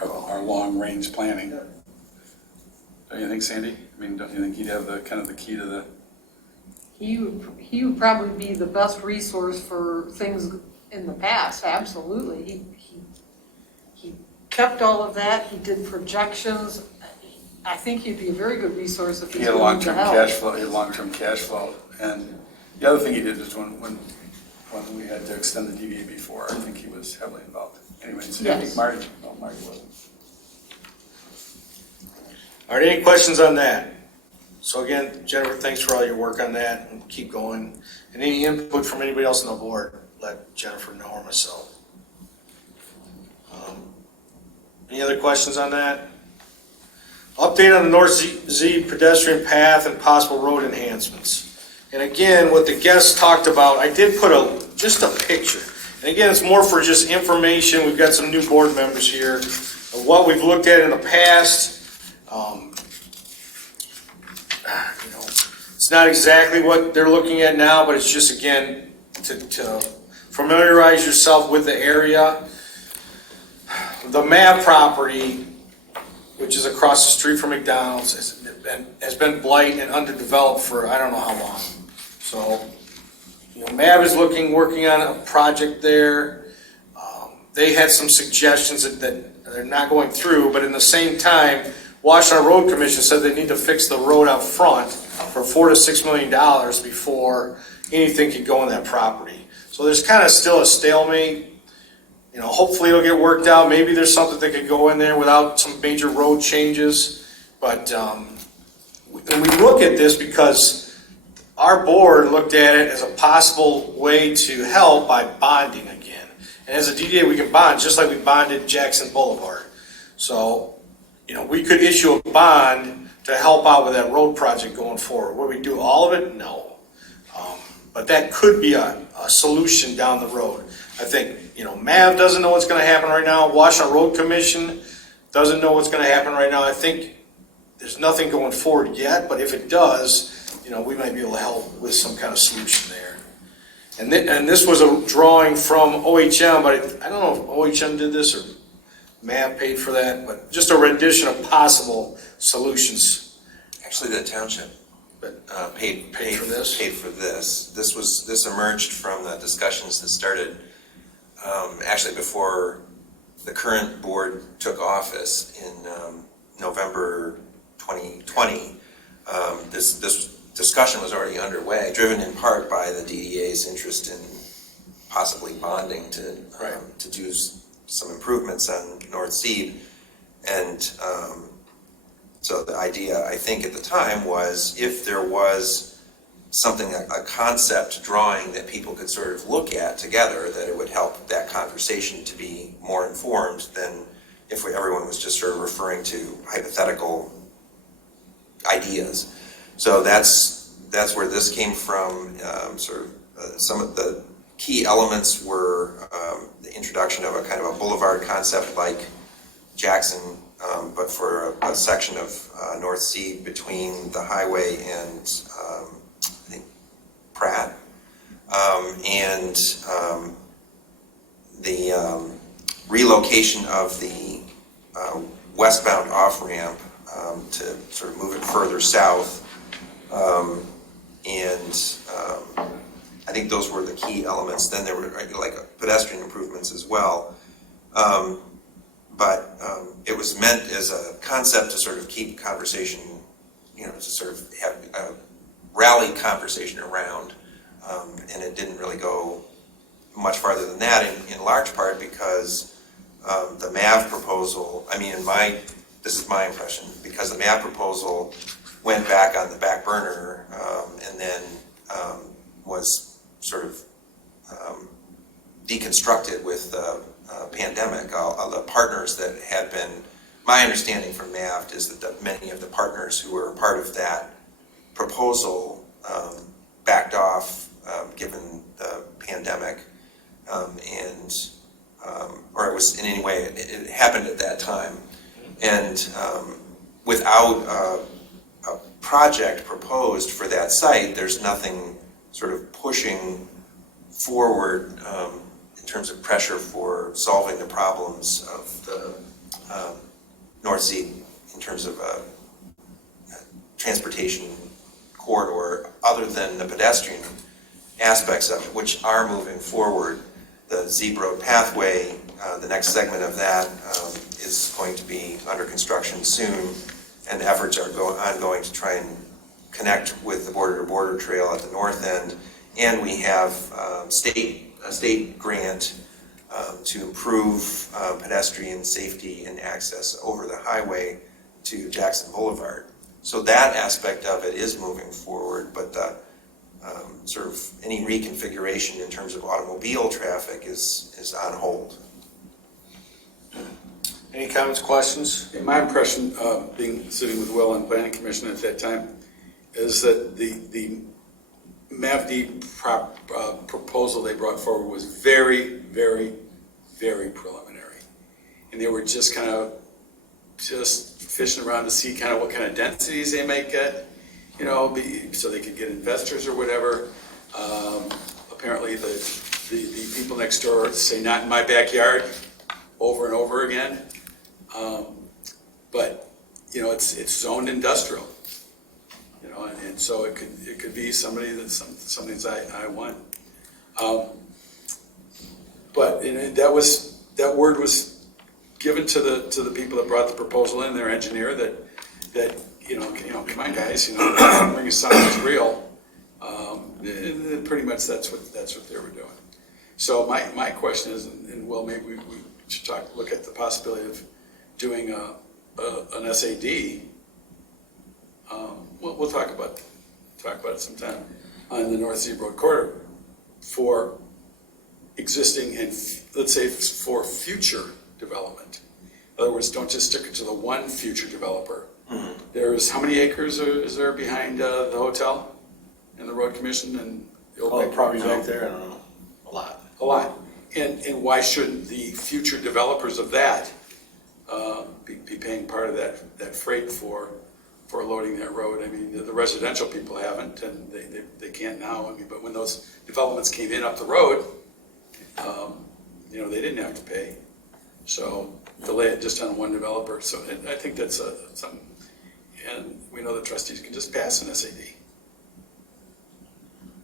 our long-range planning. Don't you think, Sandy? I mean, don't you think he'd have the kind of the key to the... He would probably be the best resource for things in the past, absolutely. He kept all of that, he did projections. I think he'd be a very good resource if He he's had willing to long-term help. cash flow. He had long-term cash flow, and the other thing he did is when we had to extend the DVA before, I think he was heavily involved. Anyway, so I think Yes. Marty wasn't. All right, any questions on that? So again, Jennifer, thanks for all your work on that, and keep going. And any input from anybody else on the board, let Jennifer know or myself. Any other questions on that? Update on the North Z pedestrian path and possible road enhancements. And again, what the guests talked about, I did put just a picture. And again, it's more for just information. We've got some new board members here of what we've looked at in the past. It's not exactly what they're looking at now, but it's just, again, to familiarize yourself with the area. The MAV property, which is across the street from McDonald's, has been blight and underdeveloped for I don't know how long. So, MAV is working on a project there. They had some suggestions that they're not going through, but in the same time, Washington Road Commission said they need to fix the road out front for $4 to $6 million before anything can go on that property. So there's kind of still a stalemate. You know, hopefully it'll get worked out. Maybe there's something that could go in there without some major road changes. But and we look at this because our board looked at it as a possible way to help by bonding again. And as a DDA, we can bond just like we bonded Jackson Boulevard. So, you know, we could issue a bond to help out with that road project going forward. Will we do all of it? No. But that could be a solution down the road. I think, you know, MAV doesn't know what's going to happen right now. Washington Road Commission doesn't know what's going to happen right now. I think there's nothing going forward yet, but if it does, you know, we might be able to help with some kind of solution there. And this was a drawing from OHM, but I don't know if OHM did this or MAV paid for that, but just a rendition of possible solutions. Actually, the township paid for this. This emerged from the discussions that started actually before the current board took office in November 2020. This discussion was already underway, driven in part by the DDA's interest in possibly bonding to do some improvements on North Seed. And so the idea, I think, at the time was if there was something, a concept drawing that people could sort of look at together, that it would help that conversation to be more informed than if everyone was just sort of referring to hypothetical ideas. So that's where this came from. Some of the key elements were the introduction of a kind of a boulevard concept like Jackson, but for a section of North Seed between the highway and I think Pratt, and the relocation of the westbound off-ramp to sort of move it further south. I think those were the key elements. Then there were like pedestrian improvements as well. But it was meant as a concept to sort of keep conversation, you know, to sort of have a rally conversation around. And it didn't really go much farther than that in large part because the MAV proposal, I mean, this is my impression, because the MAV proposal went back on the back burner and then was sort of deconstructed with the pandemic. All the partners that had been, my understanding from MAV is that many of the partners who were part of that proposal backed off given the pandemic, or it was in any way, it happened at that time. And without a project proposed for that site, there's nothing sort of pushing forward in terms of pressure for solving the problems of the North Sea in terms of a transportation corridor other than the pedestrian aspects of it, which are moving forward. The zebra pathway, the next segment of that is going to be under construction soon, and efforts are ongoing to try and connect with the border-to-border trail at the north end. And we have a state grant to improve pedestrian safety and access over the highway to Jackson Boulevard. So that aspect of it is moving forward, but sort of any reconfiguration in terms of automobile traffic is on hold. Any comments, questions? My impression, sitting with Will on Planning Commission at that time, is that the MAVD proposal they brought forward was very, very, very preliminary. And they were just kind of fishing around to see kind of what kind of densities they might get, you know, so they could get investors or whatever. Apparently the people next door say, not in my backyard, over and over again. But, you know, it's zoned industrial, you know, and so it could be somebody that I want. But that word was given to the people that brought the proposal in, their engineer, that that, come on guys, bring us something that's real. And pretty much that's what they were doing. So my question is, and well, maybe we should look at the possibility of doing an SAD. We'll talk about it sometime on the North Sea Road corridor for existing and let's say for future development. In other words, don't just stick it to the one future developer. Mm-hmm. There's, how many acres is there behind the hotel and the road commission and the old the property back there, I don't know, a lot. A lot. And why shouldn't the future developers of that be paying part of that freight for loading that road? I mean, the residential people haven't, and they can't now. I mean, but when those developments came in up the road, they didn't have to pay. So delay it just on one developer. So I think that's something. And we know the trustees can just pass an SAD.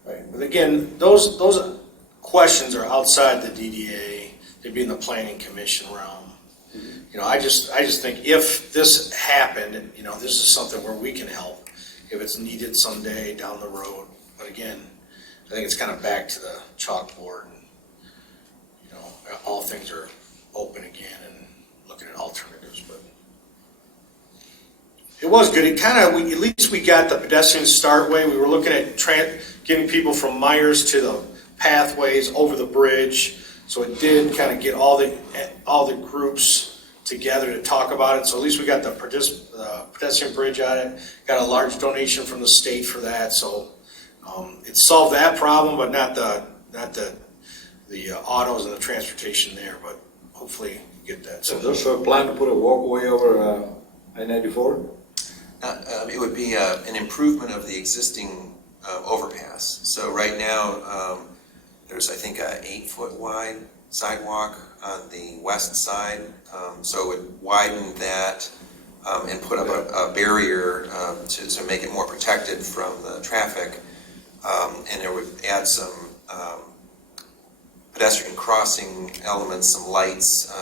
Right, but again, those questions are outside the DDA. They'd be in the planning commission realm. I just think if this happened, this is something where we can help if it's needed someday down the road. But again, I think it's kind of back to the chalkboard, and all things are open again and looking at alternatives. But it was good. It kind of, at least we got the pedestrian startway. We were looking at getting people from Myers to the pathways over the bridge. So it did kind of get all the groups together to talk about it. So at least we got the pedestrian bridge on it. Got a large donation from the state for that. So it solved that problem, but not the autos and the transportation there. But hopefully get that. So there's a plan to put a walkway over I-94? It would be an improvement of the existing overpass. So right now, there's, I think, a 8-foot wide sidewalk on the west side. So it would widen that and put up a barrier to make it more protected from the traffic. And it would add some pedestrian crossing elements, some lights,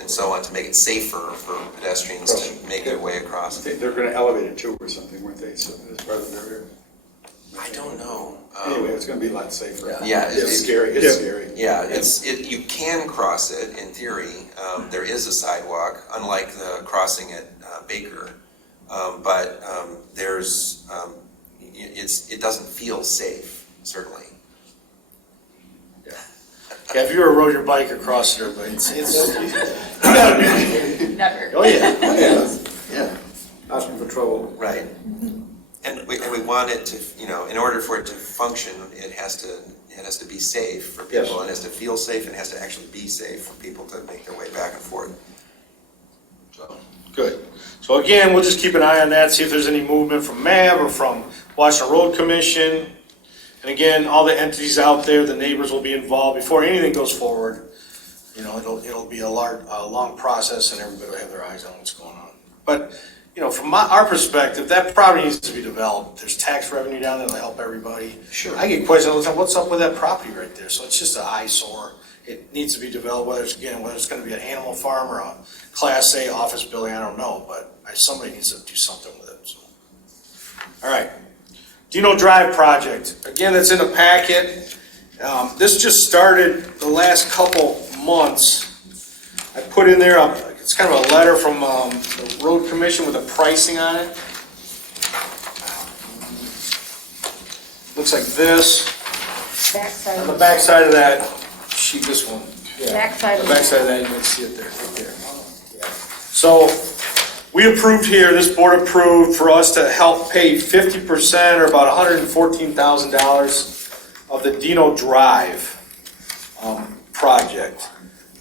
and so on to make it safer for pedestrians to make their way across. I think they're going to elevate it too or something, weren't they? So as part of the barrier. I don't know. Anyway, it's going to be a lot safer. Yeah, it's scary. It's scary. Yeah, you can cross it in theory. There is a sidewalk, unlike the crossing at Baker, but there's it doesn't feel safe, certainly. Yeah, if you ever rode your bike across it, but it's Never. Oh yeah. Yeah. Asking for trouble. Right. And we want it to, in order for it to function, it has to be safe for people. Yes. It has to feel safe, and it has to actually be safe for people to make their way back and forth. So, good. So again, we'll just keep an eye on that, see if there's any movement from MAV or from Washington Road Commission. And again, all the entities out there, the neighbors will be involved before anything goes forward. It'll be a long process, and everybody will have their eyes on what's going on. But from our perspective, that property needs to be developed. There's tax revenue down there that'll help everybody. Sure. I get questions all the time, what's up with that property right there? So it's just an eyesore. It needs to be developed, whether it's going to be an animal farm or a Class A office building, I don't know, but somebody needs to do something with it. So. All right. Dino Drive project. Again, it's in the packet. This just started the last couple months. I put in there, it's kind of a letter from the road commission with the pricing on it. Looks like this. Backside On of the back side of that sheet, this one. Yeah. Backside of The back side of that, you can see it there, right there. So we approved here, this board approved for us to help pay 50% or about $114,000 of the Dino Drive project,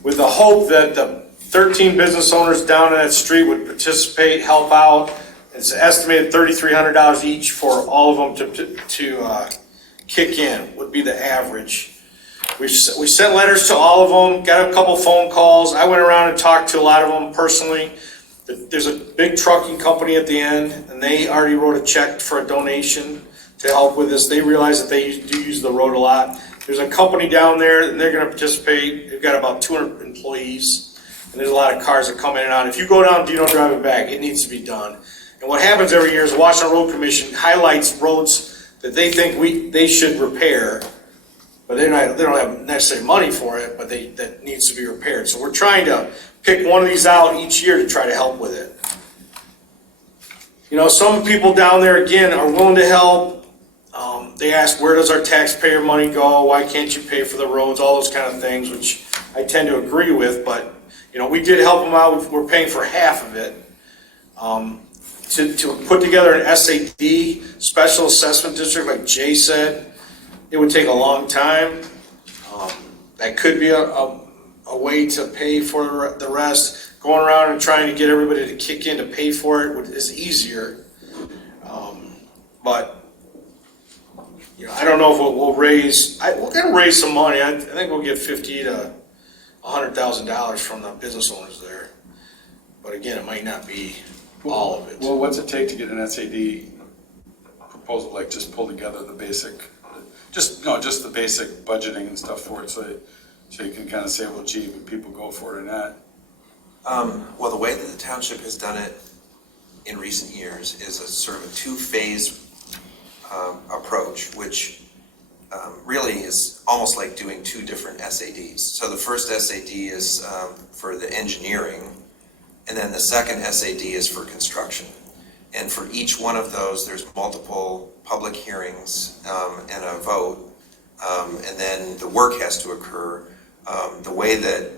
with the hope that the 13 business owners down on that street would participate, help out. It's estimated $3,300 each for all of them to kick in, would be the average. We sent letters to all of them, got a couple phone calls. I went around and talked to a lot of them personally. There's a big trucking company at the end, and they already wrote a check for a donation to help with this. They realize that they do use the road a lot. There's a company down there, and they're going to participate. They've got about 200 employees, and there's a lot of cars that come in and out. If you go down Dino Drive and back, it needs to be done. And what happens every year is the Washington Road Commission highlights roads that they think they should repair, but they don't have necessarily money for it, but that needs to be repaired. So we're trying to pick one of these out each year to try to help with it. You know, some people down there, again, are willing to help. They ask, where does our taxpayer money go? Why can't you pay for the roads? All those kind of things, which I tend to agree with, but, you know, we did help them out. We're paying for half of it. To put together an SAD, Special Assessment District, like Jay said, it would take a long time. That could be a way to pay for the rest. Going around and trying to get everybody to kick in to pay for it is easier. But, you know, I don't know if we'll raise, we're gonna raise some money. I think we'll get $50,000 to $100,000 from the business owners there. But again, it might not be all of it. Well, what's it take to get an SAD proposal, like just pull together the basic, just the basic budgeting and stuff for it, so you can kind of say, well, gee, would people go for it or not? Well, the way that the township has done it in recent years is a sort of a two-phase approach, which really is almost like doing two different SADs. So the first SAD is for the engineering, and then the second SAD is for construction. And for each one of those, there's multiple public hearings and a vote, and then the work has to occur. The way that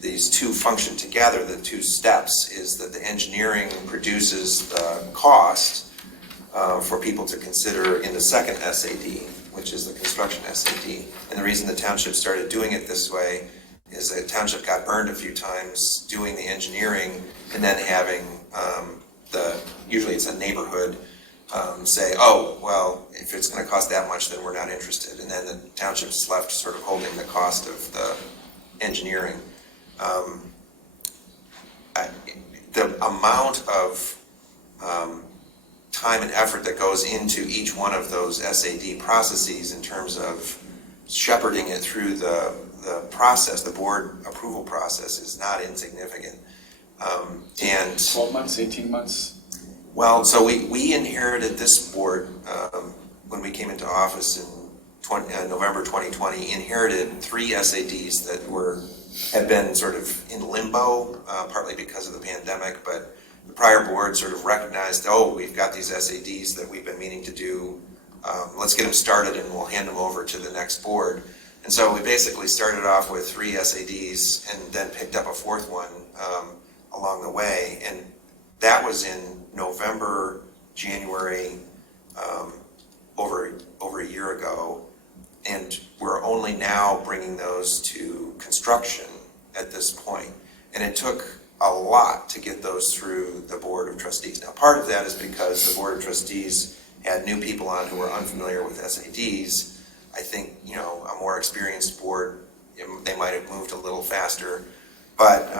these two function together, the two steps, is that the engineering produces the cost for people to consider in the second SAD, which is the construction SAD. And the reason the township started doing it this way is that the township got burned a few times doing the engineering and then having usually it's a neighborhood, say, oh, well, if it's going to cost that much, then we're not interested. And then the township's left sort of holding the cost of the engineering. The amount of time and effort that goes into each one of those SAD processes in terms of shepherding it through the process, the board approval process, is not insignificant. And 12 months, 18 months? Well, so we inherited this board when we came into office in November 2020, inherited 3 SADs that had been sort of in limbo, partly because of the pandemic, but the prior board sort of recognized, oh, we've got these SADs that we've been meaning to do, let's get them started and we'll hand them over to the next board. And so we basically started off with 3 SADs and then picked up a 4th one along the way. And that was in November, January, over a year ago. And we're only now bringing those to construction at this point. And it took a lot to get those through the Board of Trustees. Now, part of that is because the Board of Trustees had new people on who were unfamiliar with SADs. I think, you know, a more experienced board, they might have moved a little faster. But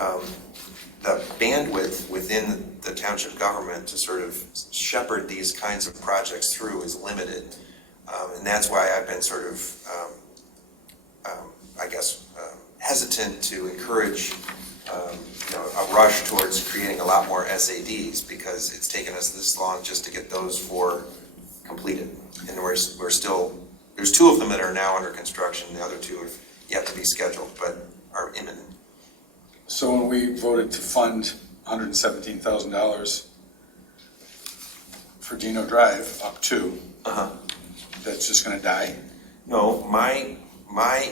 the bandwidth within the township government to sort of shepherd these kinds of projects through is limited. And that's why I've been sort of, hesitant to encourage a rush towards creating a lot more SADs, because it's taken us this long just to get those 4 completed. And we're still, there's 2 of them that are now under construction, the other 2 have yet to be scheduled, but are imminent. So when we voted to fund $117,000 for Dino Drive up to, that's just gonna die? No, my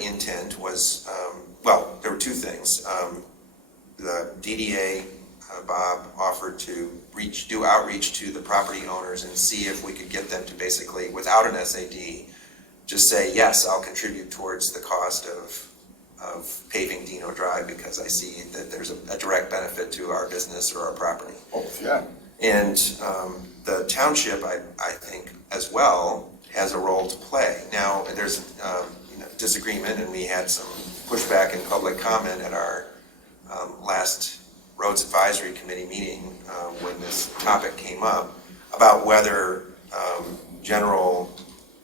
intent was, well, there were 2 things. The DDA, Bob, offered to do outreach to the property owners and see if we could get them to basically, without an SAD, just say, yes, I'll contribute towards the cost of paving Dino Drive because I see that there's a direct benefit to our business or our property. Oh, yeah. And the township, I think, as well, has a role to play. Now, there's disagreement, and we had some pushback in public comment at our last Roads Advisory Committee meeting when this topic came up about whether general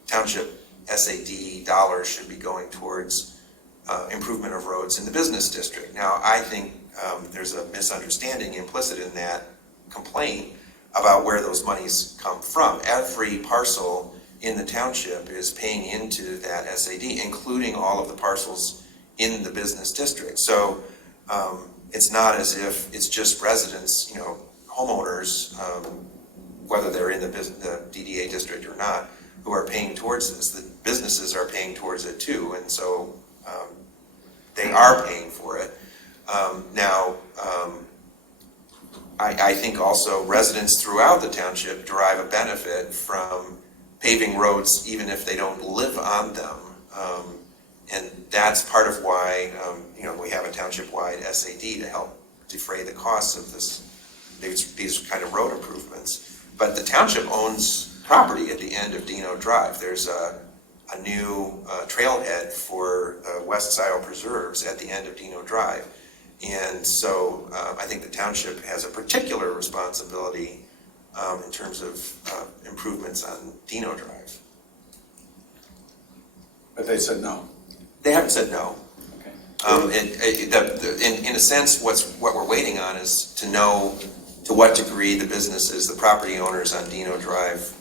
township SAD dollars should be going towards improvement of roads in the business district. Now, I think there's a misunderstanding implicit in that complaint, about where those monies come from. Every parcel in the township is paying into that SAD, including all of the parcels in the business district. So it's not as if it's just residents, homeowners, whether they're in the DDA district or not, who are paying towards this. The businesses are paying towards it too, and so they are paying for it. I think also residents throughout the township derive a benefit from paving roads even if they don't live on them. And that's part of why we have a township-wide SAD to help defray the costs of these kind of road improvements. But the township owns property at the end of Dino Drive. There's a new trailhead for West Scio Preserves at the end of Dino Drive. And so I think the township has a particular responsibility in terms of improvements on Dino Drive. But they said no. They haven't said no. Okay. In a sense, what we're waiting on is to know to what degree the businesses, the property owners on Dino Drive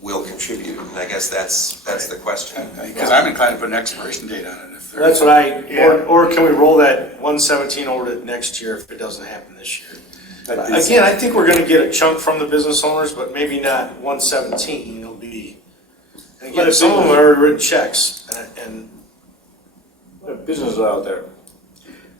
will contribute. And I guess that's the question. Because I'm inclined to put an expiration date on it. If they're- That's what or can we roll that 117 over to next year if it doesn't happen this year? Again, I think we're gonna get a chunk from the business owners, but maybe not 117, it'll be, and again, some of them have already written checks, and The businesses out there.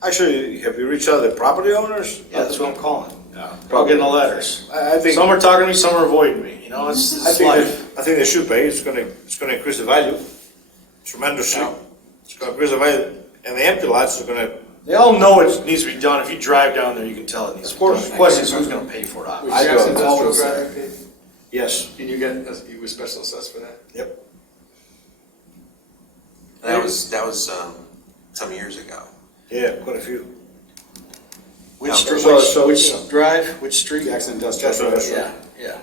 Actually, have you reached out to the property owners? yeah, that's what I'm calling. Yeah. They're all getting the letters. I think. Some are talking to me, some are avoiding me, it's life. I think they should pay. It's gonna increase the value tremendously. Yeah. It's gonna increase the value, and the empty lots are gonna. They all know it needs to be done. If you drive down there, you can tell it needs to be done. The question is who's gonna pay for it, obviously. I Jackson do. Industrial Drive, Yes. and you were special assessed for that? Yep. That was some years ago. Yeah, quite a few. Which So, which drive, which street? Jackson Industrial Jackson Drive. Industrial. Yeah.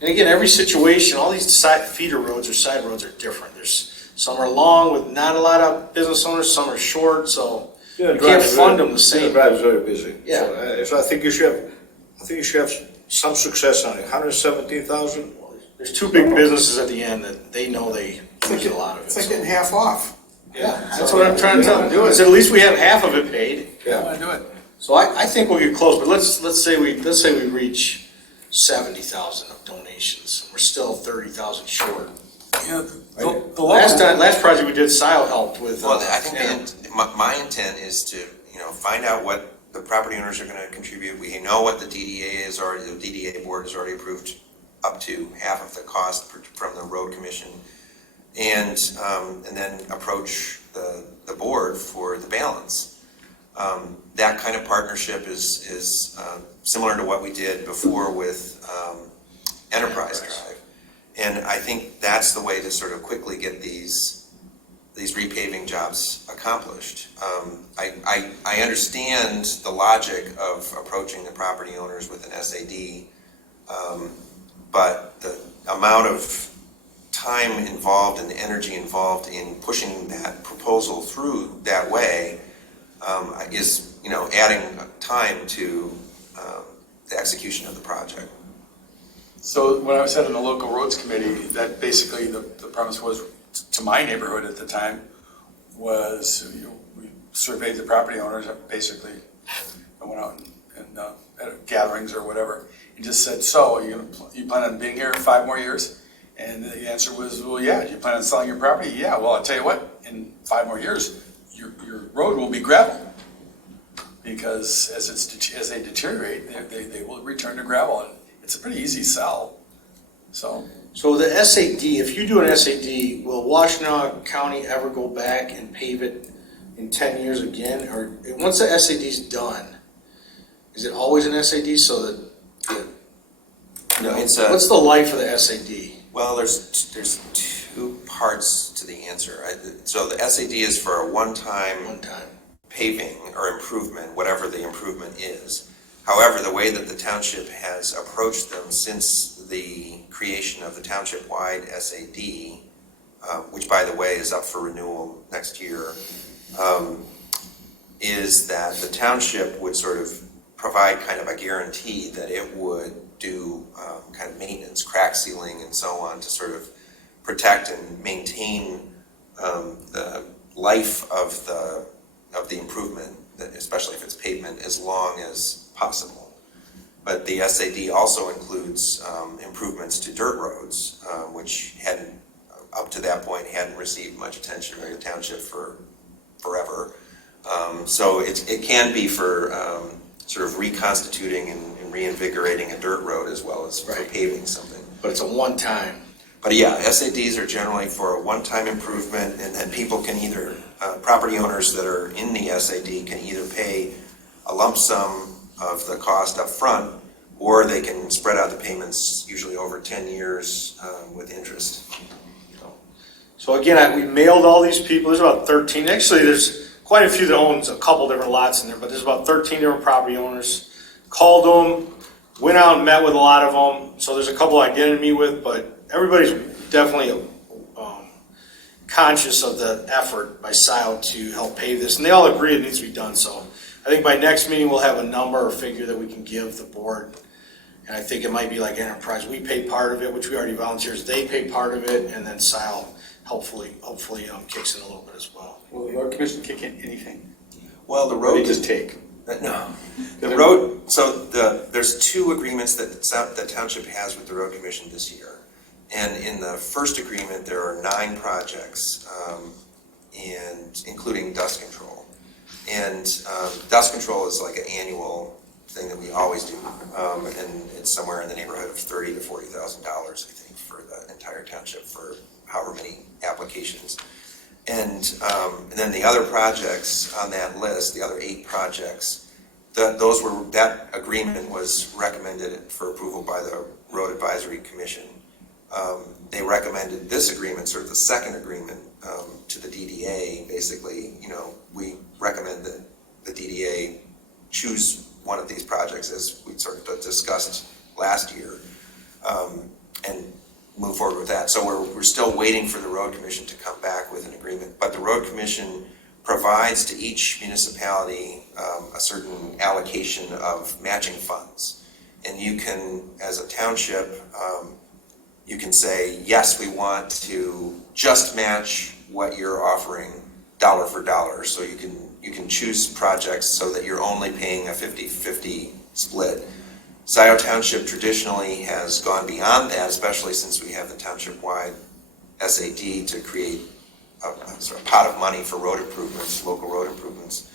And again, every situation, all these feeder roads or side roads are different. Some are long with not a lot of business owners, some are short, so you can't fund them the same. Drive is very busy. Yeah. So I think you should have some success on it. 117,000. There's two big businesses at the end that they know they lose a lot of it. It's like getting half off. Yeah, that's what I'm trying to tell them. Do it. At least we have half of it paid. I want to do it. So I think we'll get close, but let's say we reach 70,000 of donations. We're still 30,000 short. The Last project we did, Scio helped with. Well, I think my intent is to find out what the property owners are going to contribute. We know what the DDA is already. The DDA board has already approved up to half of the cost from the road commission, and then approach the board for the balance. That kind of partnership is similar to what we did before with Enterprise Drive. And I think that's the way to sort of quickly get these repaving jobs accomplished. I understand the logic of approaching the property owners with an SAD, but the amount of time involved and the energy involved in pushing that proposal through that way is adding time to the execution of the project. So when I said in the local roads committee, that basically the premise was, to my neighborhood at the time, was we surveyed the property owners, basically. I went out and at gatherings or whatever, and just said, so you plan on being here 5 more years? And the answer was, well, yeah. Do you plan on selling your property? Yeah. Well, I'll tell you what, in 5 more years, your road will be gravel. Because as they deteriorate, they will return to gravel. And it's a pretty easy sell. So the SAD, if you do an SAD, will Washtenaw County ever go back and pave it in 10 years again? Or once the SAD's done, is it always an SAD so that, No, what's the life of the SAD? Well, there's 2 parts to the answer. So the SAD is for a one-time paving or improvement, whatever the improvement is. However, the way that the township has approached them since the creation of the township-wide SAD, which by the way is up for renewal next year, is that the township would sort of provide kind of a guarantee that it would do kind of maintenance, crack sealing and so on to sort of protect and maintain the life of the improvement, especially if it's pavement, as long as possible. But the SAD also includes improvements to dirt roads, which hadn't, up to that point, hadn't received much attention in the township for forever. So it can be for sort of reconstituting and reinvigorating a dirt road as well as for paving something. But it's a one-time. But yeah, SADs are generally for a one-time improvement, and then people can either, property owners that are in the SAD can either pay a lump sum of the cost up front, or they can spread out the payments, usually over 10 years with interest. So again, we mailed all these people, there's about 13, actually there's quite a few that owns a couple different lots in there, but there's about 13 different property owners. Called them, went out and met with a lot of them, so there's a couple I didn't meet with, but everybody's definitely conscious of the effort by Scio to help pave this, and they all agree it needs to be done, so I think by next meeting we'll have a number or figure that we can give the board, and I think it might be like Enterprise, we pay part of it, which we already volunteers, they pay part of it, and then Scio hopefully kicks in a little bit as well. Will the road commission kick in anything? Well, the Or road they just take? No, the road. So there's two agreements that the township has with the road commission this year, and in the first agreement there are 9 projects, and including dust control. And dust control is like an annual thing that we always do, and it's somewhere in the neighborhood of $30,000 to $40,000, I think, for the entire township for however many applications. And then the other projects on that list, the other 8 projects, that agreement was recommended for approval by the Road Advisory Commission. They recommended this agreement, sort of the second agreement, to the DDA. Basically, we recommend that the DDA choose one of these projects, as we sort of discussed last year, and move forward with that. So we're still waiting for the road commission to come back with an agreement, but the road commission provides to each municipality a certain allocation of matching funds. And you can, as a township, you can say, yes, we want to just match what you're offering dollar for dollar. So you can choose projects so that you're only paying a 50-50 split. Scio Township traditionally has gone beyond that, especially since we have the township-wide SAD to create a sort of pot of money for road improvements, local road improvements.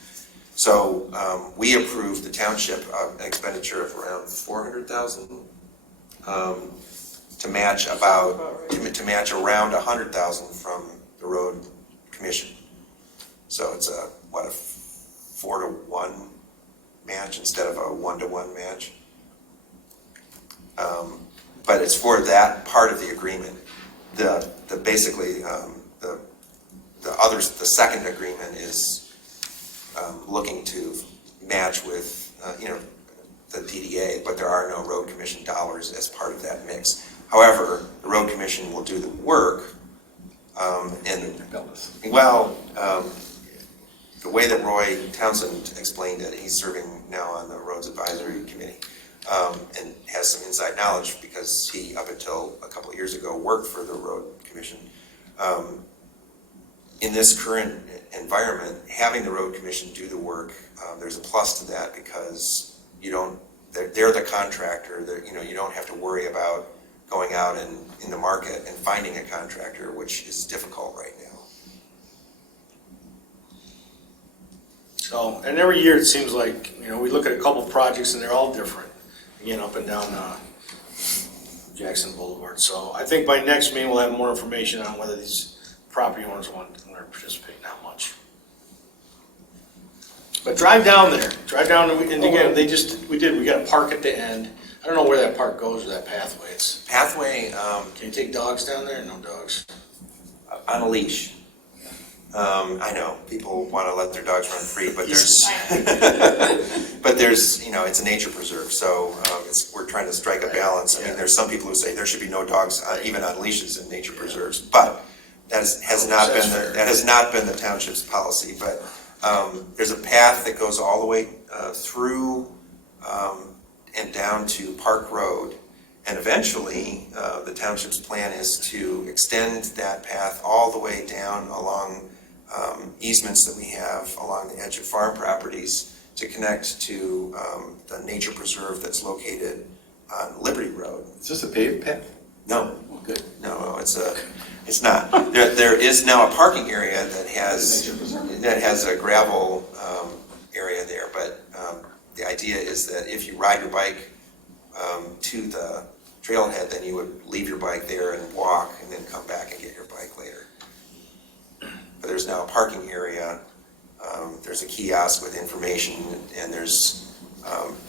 So we approved the township an expenditure of around $400,000 to match around $100,000 from the road commission. So it's a 4-to-1 match instead of a 1-to-1 match. But it's for that part of the agreement. The second agreement is looking to match with the DDA, but there are no road commission dollars as part of that mix. However, the road commission will do the work, the way that Roy Townsend explained it, he's serving now on the Roads Advisory Committee. And has some inside knowledge because he, up until a couple of years ago, worked for the Road Commission. In this current environment, having the Road Commission do the work, there's a plus to that because they're the contractor. You don't have to worry about going out in the market and finding a contractor, which is difficult right now. So, and every year it seems like, we look at a couple projects and they're all different. Again, up and down Jackson Boulevard. So I think by next meeting we'll have more information on whether these property owners want to participate, not much. But drive down there, and again, we got a park at the end. I don't know where that park goes or that pathway. Can you take dogs down there? No dogs. On a leash. I know people want to let their dogs run free, but there's, it's a nature preserve, so we're trying to strike a balance. I mean, there's some people who say there should be no dogs, even on leashes in nature preserves, but that has not been the township's policy. But there's a path that goes all the way through and down to Park Road. And eventually, the township's plan is to extend that path all the way down along easements that we have along the edge of farm properties to connect to the nature preserve that's located on Liberty Road. Is this a paved path? No, Oh, good. no, it's not. There is now a parking area that has a gravel area there, but the idea is that if you ride your bike to the trailhead, then you would leave your bike there and walk and then come back and get your bike later. But there's now a parking area, there's a kiosk with information, and there's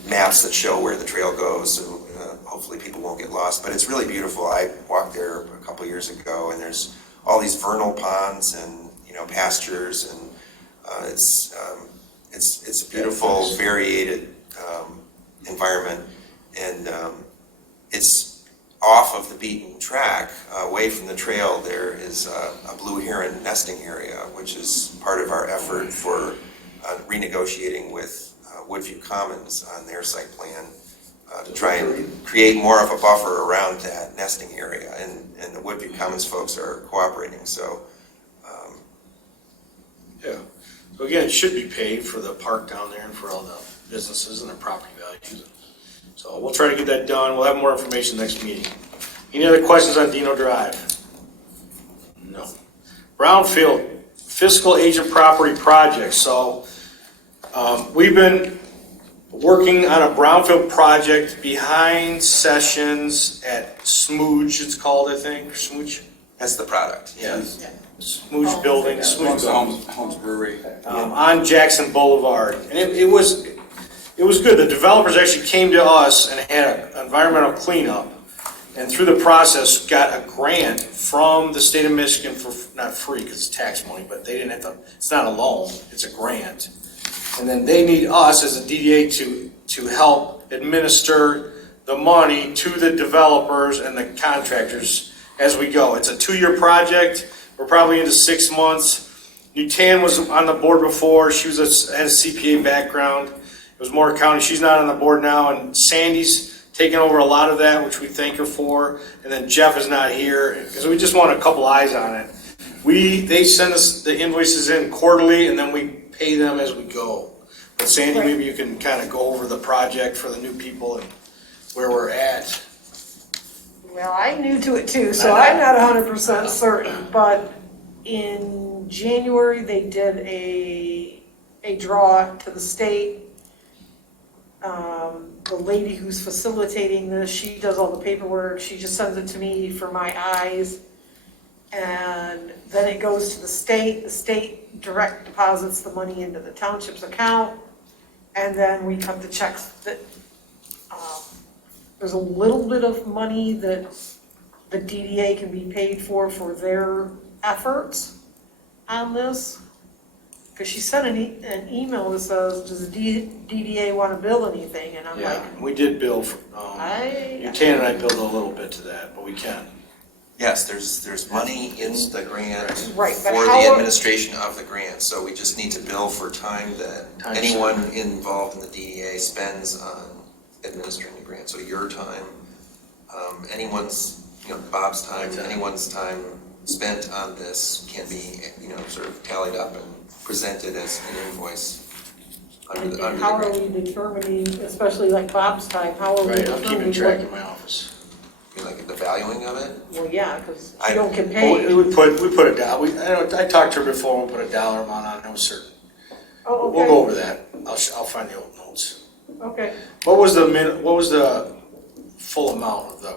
maps that show where the trail goes, so hopefully people won't get lost. But it's really beautiful. I walked there a couple of years ago, and there's all these vernal ponds and pastures, and it's a beautiful, variated environment, and it's off of the beaten track, away from the trail. There is a blue heron nesting area, which is part of our effort for renegotiating with Woodview Commons on their site plan to try and create more of a buffer around that nesting area, and the Woodview Commons folks are cooperating. So Yeah. So again, it should be paid for the park down there and for all the businesses and their property values. So we'll try to get that done. We'll have more information next meeting. Any other questions on Dino Drive? No. Brownfield fiscal agent property project. So we've been working on a brownfield project behind Sessions at Smooge, it's called, I think, Smooge. that's the product. Yes. Smooge Building, Smooge Building. Holmes Brewery. On Jackson Boulevard. And it was good. The developers actually came to us and had an environmental cleanup. And through the process, got a grant from the state of Michigan for, not free because it's tax money, but they didn't have to, it's not a loan, it's a grant. And then they need us as a DDA to help administer the money to the developers and the contractors as we go. It's a 2-year project. We're probably into 6 months. Nutan was on the board before. She had a CPA background. It was more accounting. She's not on the board now. And Sandy's taken over a lot of that, which we thank her for. And then Jeff is not here because we just want a couple eyes on it. They send us the invoices in quarterly, and then we pay them as we go. But Sandy, maybe you can kind of go over the project for the new people and where we're at. Well, I'm new to it too, so I'm not 100% certain, but in January, they did a draw to the state. The lady who's facilitating this, she does all the paperwork, she just sends it to me for my eyes. And then it goes to the state direct deposits the money into the township's account, and then we cut the checks that, there's a little bit of money that the DDA can be paid for their efforts on this. Because she sent an email that says, does the DDA want to bill anything? And I'm like, We did bill for, Nutan and I billed a little bit to that, but we can. Yes, there's money in the grant Right, but for how the are- administration of the grant, so we just need to bill for time that Time anyone involved in the DEA spends on administering the grant. So your time, anyone's, Bob's time, anyone's time spent on this can be, sort of tallied up and presented as an invoice under the and how are grant. we determining, especially like Bob's time, how are we Right, I'm keeping determining track what? in my office. You mean like the valuing of it? Well, yeah, because I- you don't get Well, paid. we put a dollar, I talked to her before, we put a dollar amount on it, it was certain. Oh, We'll okay, go over that. I'll find the old notes. okay. What was the full amount of the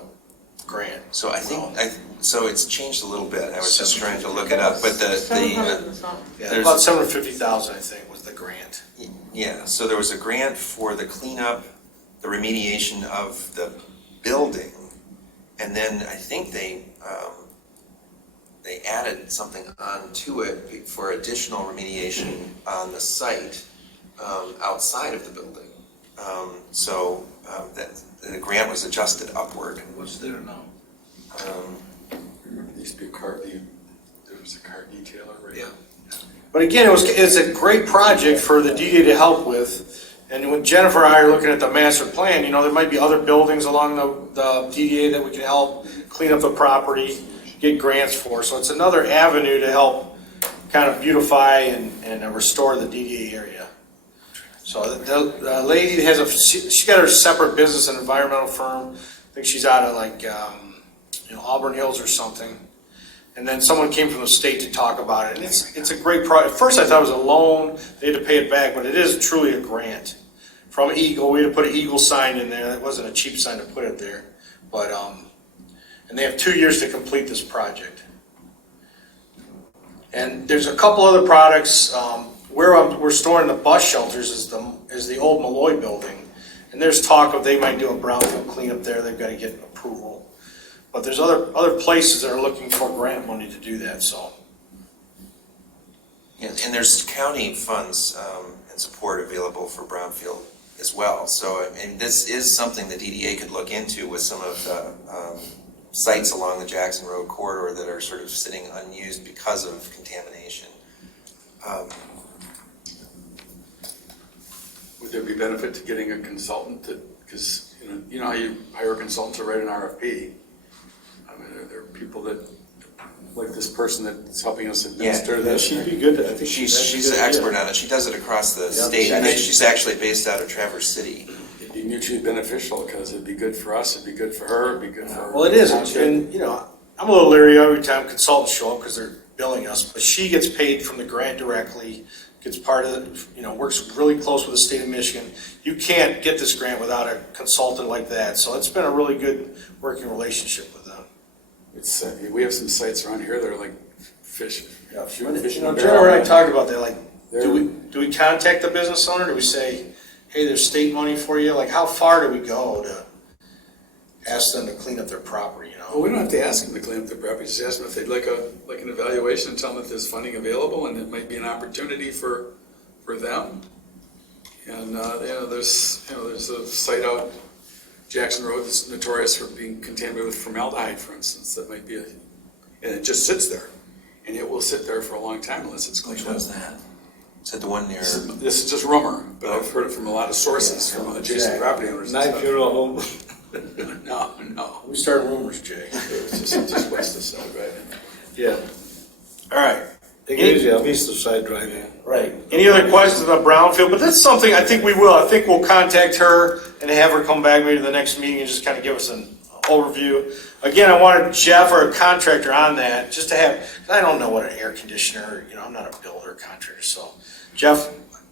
grant? So I think, so it's changed a little bit. I was just trying to look it up, but 700 and something. Yeah, There's- about 750,000, I think, was the grant. yeah, so there was a grant for the cleanup, the remediation of the building, and then I think they added something onto it for additional remediation on the site outside of the building. So that the grant was adjusted upward. What's there now? Remember there used to be a car, there was a car detailer, right? Yeah. But again, it's a great project for the DDA to help with, And when Jennifer and I are looking at the master plan, you know, there might be other buildings along the DDA that we can help clean up the property, get grants for. So it's another avenue to help kind of beautify and restore the DDA area. So the lady has she's got her separate business and environmental firm. I think she's out of like, you know, Auburn Hills or something. And then someone came from the state to talk about it. And it's a great project. At first I thought it was a loan, they had to pay it back, but it is truly a grant. From Eagle, we had to put an Eagle sign in there. That wasn't a cheap sign to put it there. But, and they have 2 years to complete this project. And there's a couple other products. Where we're storing the bus shelters is the old Malloy building. And there's talk of they might do a brownfield cleanup there. They've got to get approval. But there's other places that are looking for grant money to do that, so. Yeah, and there's county funds and support available for brownfield as well. So, and this is something the DDA could look into with some of the sites along the Jackson Road corridor that are sort of sitting unused because of contamination. Would there be benefit to getting a consultant because you know how you hire a consultant to write an RFP? I mean, are there people that, like this person that's helping us administer this? She'd be good. I think She's an expert on it. She does it across the state. I think she's actually based out of Traverse City. It'd be mutually beneficial because it'd be good for us, it'd be good for her, it'd be good for her. Well, it is, and you know, I'm a little leery every time consultants show up because they're billing us, but she gets paid from the grant directly, gets part of it, you know, works really close with the state of Michigan. You can't get this grant without a consultant like that, so it's been a really good working relationship with them. It's we have some sites around here that are like fish. Yeah, fish you know, Jennifer and I talked about that, like, do we contact the business owner? Do we say, hey, there's state money for you? Like, how far do we go to ask them to clean up their property, you know? Well, we don't have to ask them to clean up their property, just ask them if they'd like an evaluation and tell them that there's funding available and it might be an opportunity for them. And there's a site out Jackson Road that's notorious for being contaminated with formaldehyde, for instance. That might be and it just sits there, and it will sit there for a long time unless it's cleaned up. Which one's that? Is that the one near? This is just rumor, but I've heard it from a lot of sources from adjacent property owners. Night funeral home. No. We start rumors, Jay. It was just west of South, right? Yeah. All right. Take it easy, I'm east of side driving. Right. Any other questions about brownfield? But that's something I think we will. I think we'll contact her and have her come back maybe to the next meeting and just kind of give us an overview. Again, I wanted Jeff or a contractor on that just to have, because I don't know what an air conditioner, you know, I'm not a builder or contractor. So Jeff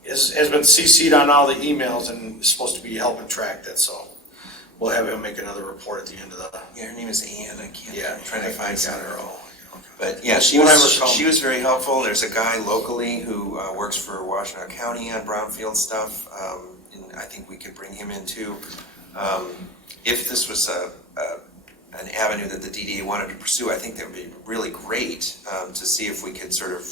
has been CC'd on all the emails and is supposed to be helping track that. So we'll have him make another report at the end of the. Yeah, her name is Ann. I can't. Yeah, I'm trying to find her all. But yeah, she was very helpful. There's a guy locally who works for Washtenaw County on brownfield stuff, and I think we could bring him in too. If this was an avenue that the DDA wanted to pursue, I think that would be really great to see if we could sort of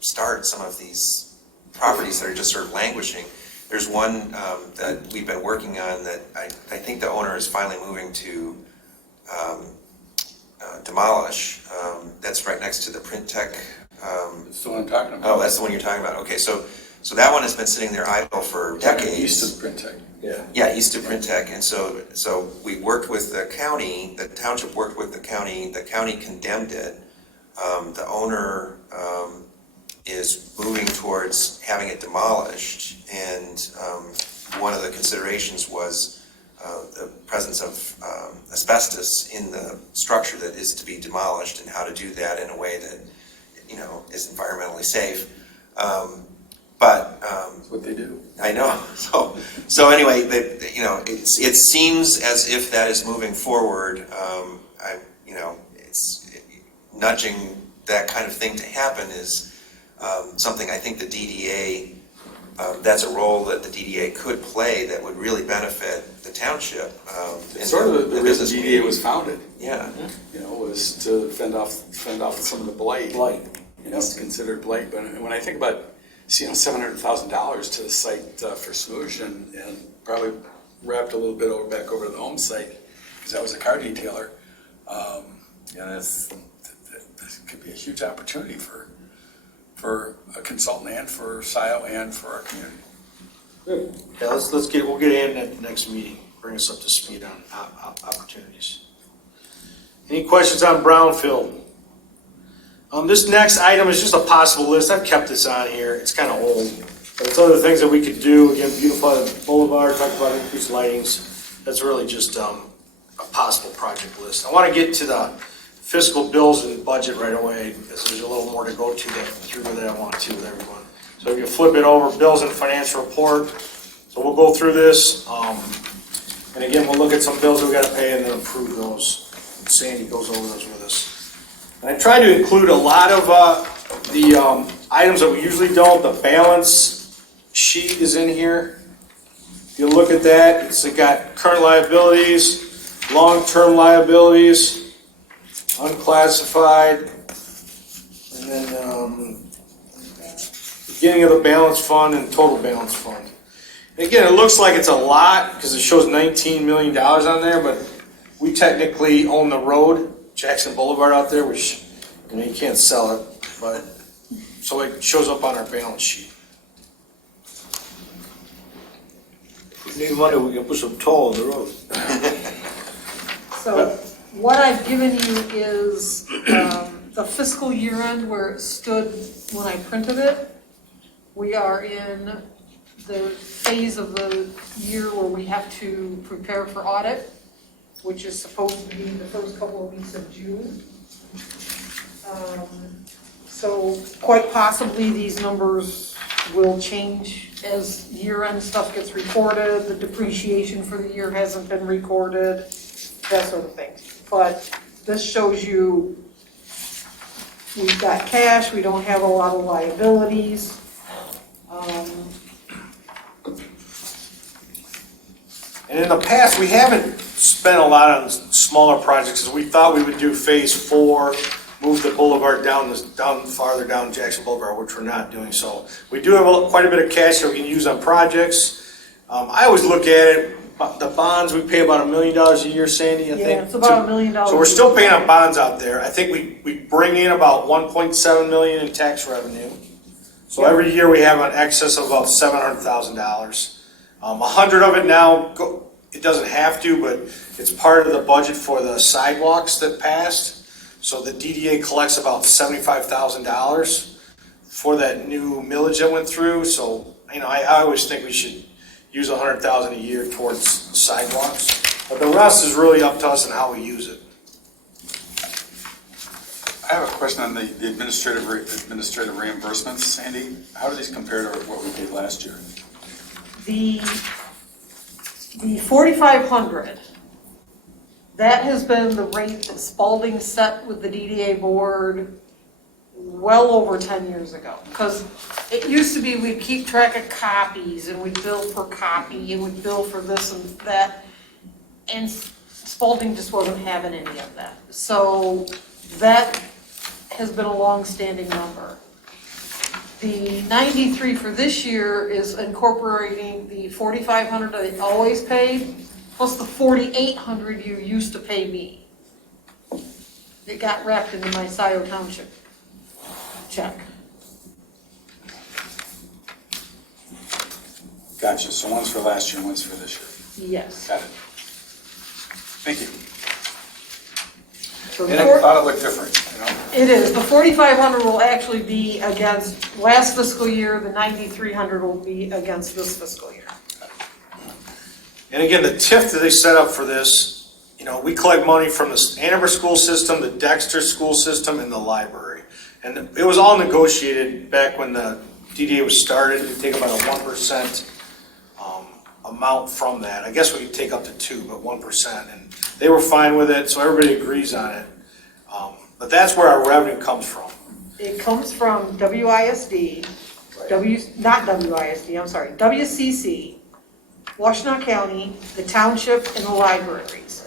start some of these properties that are just sort of languishing. There's one that we've been working on that I think the owner is finally moving to demolish. That's right next to the Print Tech. That's the one I'm talking about. Oh, that's the one you're talking about. Okay, so that one has been sitting there idle for decades. East of Print Tech. Yeah. Yeah, east of Print Tech, and so we worked with the county. The township worked with the county. The county condemned it. The owner is moving towards having it demolished, and one of the considerations was the presence of asbestos in the structure that is to be demolished, and how to do that in a way that is environmentally safe. But That's what they do. I know. So anyway, it seems as if that is moving forward. It's nudging that kind of thing to happen is something I think the DDA. That's a role that the DDA could play that would really benefit the township. It's sort of the reason DDA was founded. Yeah. Was to fend off some of the blight. It's considered blight. But when I think about $700,000 to the site for Smoosh and probably wrapped a little bit back over to the home site because that was a car detailer. That could be a huge opportunity for a consultant and for Scio and for our community. Yeah, we'll get in at the next meeting, bring us up to speed on opportunities. Any questions on brownfield? This next item is just a possible list. I've kept this on here. It's kind of old, but it's other things that we could do. Again, beautify the boulevard, talk about increased lightings. That's really just a possible project list. I want to get to the fiscal bills and budget right away because there's a little more to go through that I want to with everyone. So if you flip it over, bills and financial report. So we'll go through this, and again, we'll look at some bills we got to pay and then approve those. Sandy goes over those with us. And I try to include a lot of the items that we usually don't. The balance sheet is in here. If you look at that, it's got current liabilities, long-term liabilities, unclassified, and then beginning of the balance fund and total balance fund. And again, it looks like it's a lot because it shows $19 million on there, but we technically own the road, Jackson Boulevard out there, which you can't sell it, but so it shows up on our balance sheet. If we need money, we can put some toll on the road. So what I've given you is the fiscal year end where it stood when I printed it. We are in the phase of the year where we have to prepare for audit, which is supposed to be the first couple of weeks of June. So quite possibly these numbers will change as year-end stuff gets recorded, the depreciation for the year hasn't been recorded, that sort of thing. But this shows you we've got cash, we don't have a lot of liabilities. And in the past, we haven't spent a lot on smaller projects because we thought we would do phase 4, move the boulevard down farther down Jackson Boulevard, which we're not doing. So we do have quite a bit of cash that we can use on projects. I always look at it, the bonds, we pay about $1 million a year, Sandy, I think. Yeah, it's about $1 million. So we're still paying on bonds out there. I think we bring in about 1.7 million in tax revenue. So every year we have an excess of about $700,000. 100 of it now, it doesn't have to, but it's part of the budget for the sidewalks that passed. So the DDA collects about $75,000 for that new millage that went through. So, I always think we should use $100,000 a year towards sidewalks. But the rest is really up to us and how we use it. I have a question on the administrative reimbursements, Sandy. How do these compare to what we paid last year? The 4,500, that has been the rate that Spalding set with the DDA board well over 10 years ago. Because it used to be we'd keep track of copies and we'd bill per copy and we'd bill for this and that. And Spalding just wasn't having any of that. So that has been a long-standing number. The 93 for this year is incorporating the 4,500 that I always paid, plus the 4,800 you used to pay me. It got wrapped into my Scio Township check. Gotcha, so one's for last year, one's for this year. Yes. Got it. Thank you. So And I thought it looked different, it is. The 4,500 will actually be against last fiscal year. The 9,300 will be against this fiscal year. And again, the TIF that they set up for this, we collect money from the Ann Arbor school system, the Dexter school system, and the library. And it was all negotiated back when the DDA was started. We take about a 1% amount from that. I guess we could take up to 2, but 1%. And they were fine with it, so everybody agrees on it. But that's where our revenue comes from. It comes from WISD, WCC, Washtenaw County, the township, and the libraries.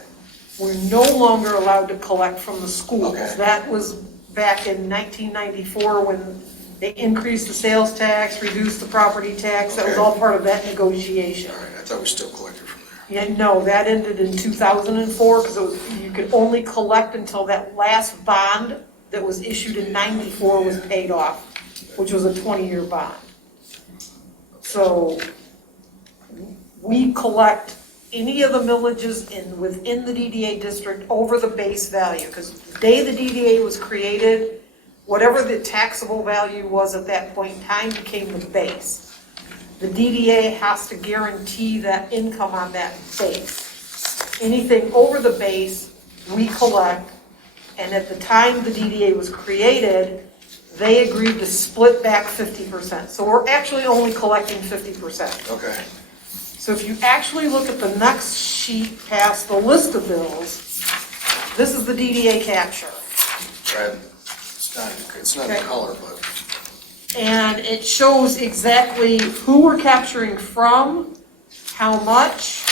We're no longer allowed to collect from the schools. Okay. That was back in 1994 when they increased the sales tax, reduced the property tax. That was all part of that negotiation. All right, I thought we still collected from there. Yeah, no, that ended in 2004 because you could only collect until that last bond that was issued in 94 was paid off, which was a 20-year bond. So we collect any of the millages within the DDA district over the base value, because the day the DDA was created, whatever the taxable value was at that point in time became the base. The DDA has to guarantee that income on that base. Anything over the base, we collect, and at the time the DDA was created, they agreed to split back 50%. So we're actually only collecting 50%. Okay. So if you actually look at the next sheet past the list of bills, this is the DDA capture. Right. It's not in Okay. color, but. And it shows exactly who we're capturing from, how much,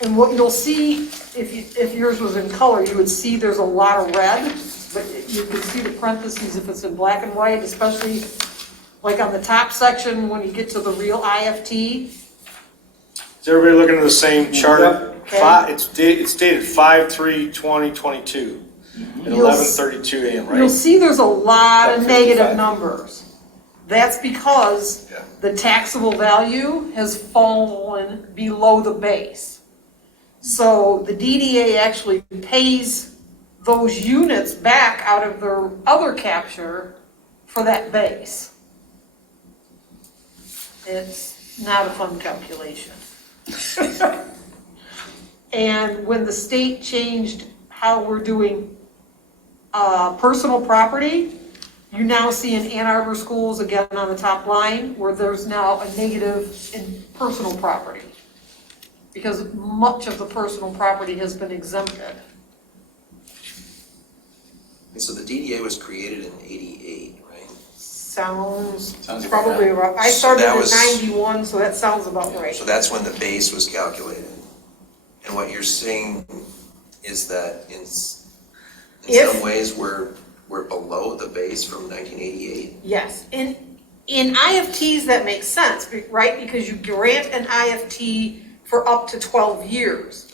and what you'll see, if yours was in color, you would see there's a lot of red, but you can see the parentheses if it's in black and white, especially like on the top section when you get to the real IFT. Is everybody looking at the same chart? Okay. It's dated 5/3/2022 at You'll 11:32 a.m., You'll right? see there's a lot of Like negative 55. numbers. That's because Yeah. the taxable value has fallen below the base. So the DDA actually pays those units back out of their other capture for that base. It's not a fun calculation. And when the state changed how we're doing personal property, you now see in Ann Arbor schools, again on the top line, where there's now a negative in personal property. Because much of the personal property has been exempted. And so the DDA was created in '88, right? Sounds Sounds probably about right. I So started that in was- 91, so that sounds about right. So that's when the base was calculated. And what you're saying is that in If- some ways we're below the base from 1988? Yes, in IFTs that makes sense, right? Because you grant an IFT for up to 12 years.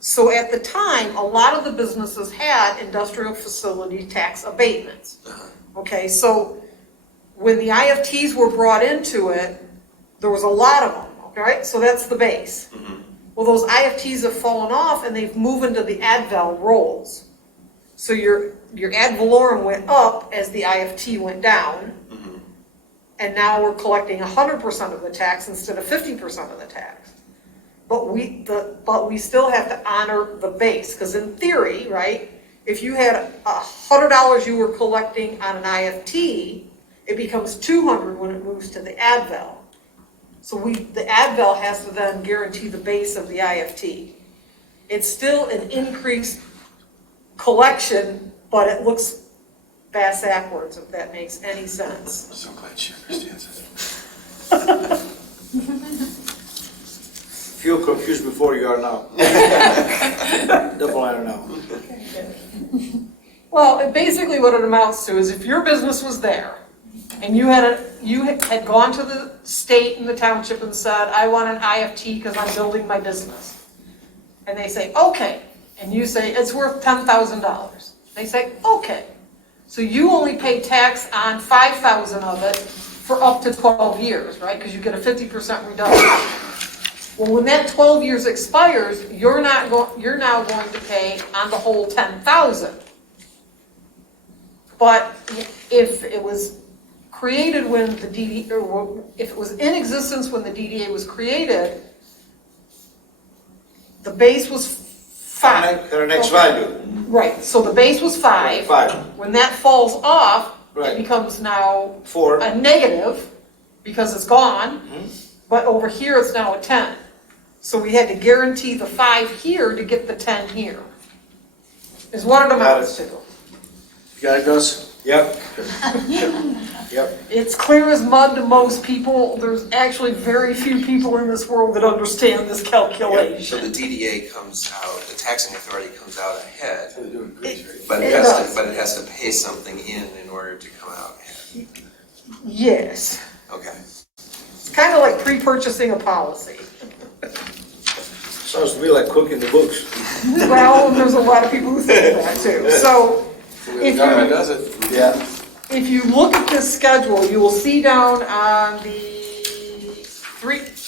So at the time, a lot of the businesses had industrial facility tax abatements. Okay, so when the IFTs were brought into it, there was a lot of them, right? So that's the base. Well, those IFTs have fallen off and they've moved into the ad val rolls. So your ad valorem went up as the IFT went down. And now we're collecting 100% of the tax instead of 50% of the tax. But we still have to honor the base, because in theory, right, if you had $100 you were collecting on an IFT, it becomes $200 when it moves to the ad val. So the ad val has to then guarantee the base of the IFT. It's still an increased collection, but it looks backwards, if that makes any sense. I'm so glad she understands it. Feel confused before you are now. Definitely are now. Well, basically what it amounts to is if your business was there and you had gone to the state and the township and said, I want an IFT because I'm building my business. And they say, okay. And you say, it's worth $10,000. They say, okay. So you only pay tax on 5,000 of it for up to 12 years, right? Because you get a 50% reduction. Well, when that 12 years expires, you're now going to pay on the whole 10,000. But if it was created when the DDA, or if it was in existence when the DDA was created, the base was 5. Their next value. Right, so the base was 5. 5. When that falls off, Right. it becomes now 4. a negative because it's gone, but over here it's now a 10. So we had to guarantee the 5 here to get the 10 here, is what it amounts to. You got it, Gus? Yep. Yep. It's clear as mud to most people. There's actually very few people in this world that understand this So calculation. the DDA comes out, the taxing authority comes out ahead, They're doing great, right? but It it does. has to pay something in order to come out ahead. Yes, Okay. it's kind of like pre-purchasing a policy. Sounds to me like cooking the books. Well, there's a lot of people who think that too. So The way the if government you, does it. Yeah. if you look at this schedule, you will see down on the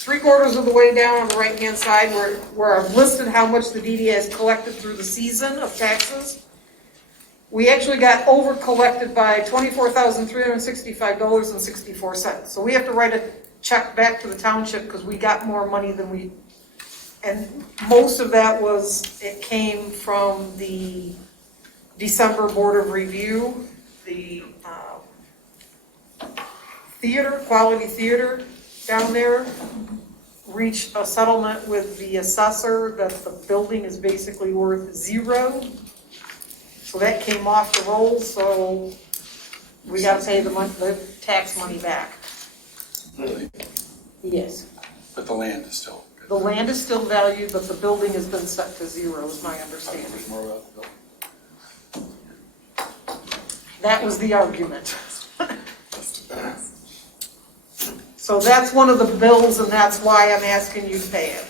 3/4 of the way down on the right-hand side where I've listed how much the DDA has collected through the season of taxes. We actually got over-collected by $24,365.64. So we have to write a check back to the township because we got more money than we, and most of that it came from the December Board of Review, the Quality Theater down there reached a settlement with the assessor that the building is basically worth $0. So that came off the rolls, so we gotta pay the tax money back. Really? Yes. But the land is still. The land is still valued, but the building has been set to $0, is my understanding. There's more about the bill. That was the argument. So that's one of the bills, and that's why I'm asking you to pay it.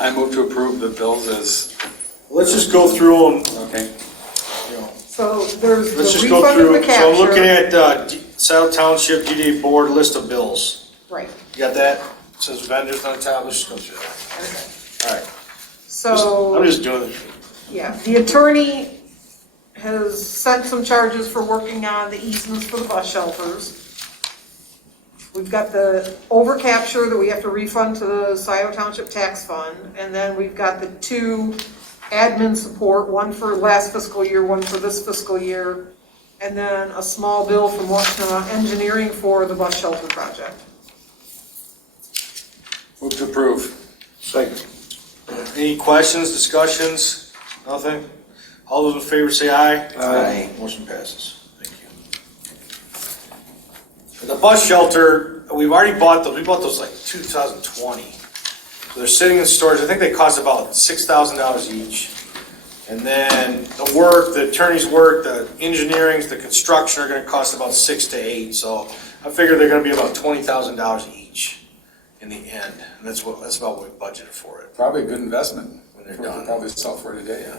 I move to approve the bills as, Let's just go through them, okay. you know. So there's Let's the just go refund of the through, so I'm looking capture. at South Township DDA Board list of bills. Right, You got that? It says vendors on the top, let's just go through that. All right. so. I'm just doing it. Yeah, the attorney has sent some charges for working on the easements for the bus shelters. We've got the overcapture that we have to refund to the Scio Township Tax Fund, and then we've got the 2 admin support, one for last fiscal year, one for this fiscal year, and then a small bill from Washington Engineering for the bus shelter project. Move to approve. Second. Any questions, discussions? Nothing? All those in favor say aye. Aye. Motion passes. Thank you. The bus shelter, we've already bought those. We bought those like 2020. So they're sitting in storage. I think they cost about $6,000 each. And then the work, the attorney's work, the engineering, the construction are going to cost about $6,000 to $8,000. So I figure they're going to be about $20,000 each in the end. And that's about what we budgeted for it. Probably a good investment. When they're For- done. Probably sell for today, yeah.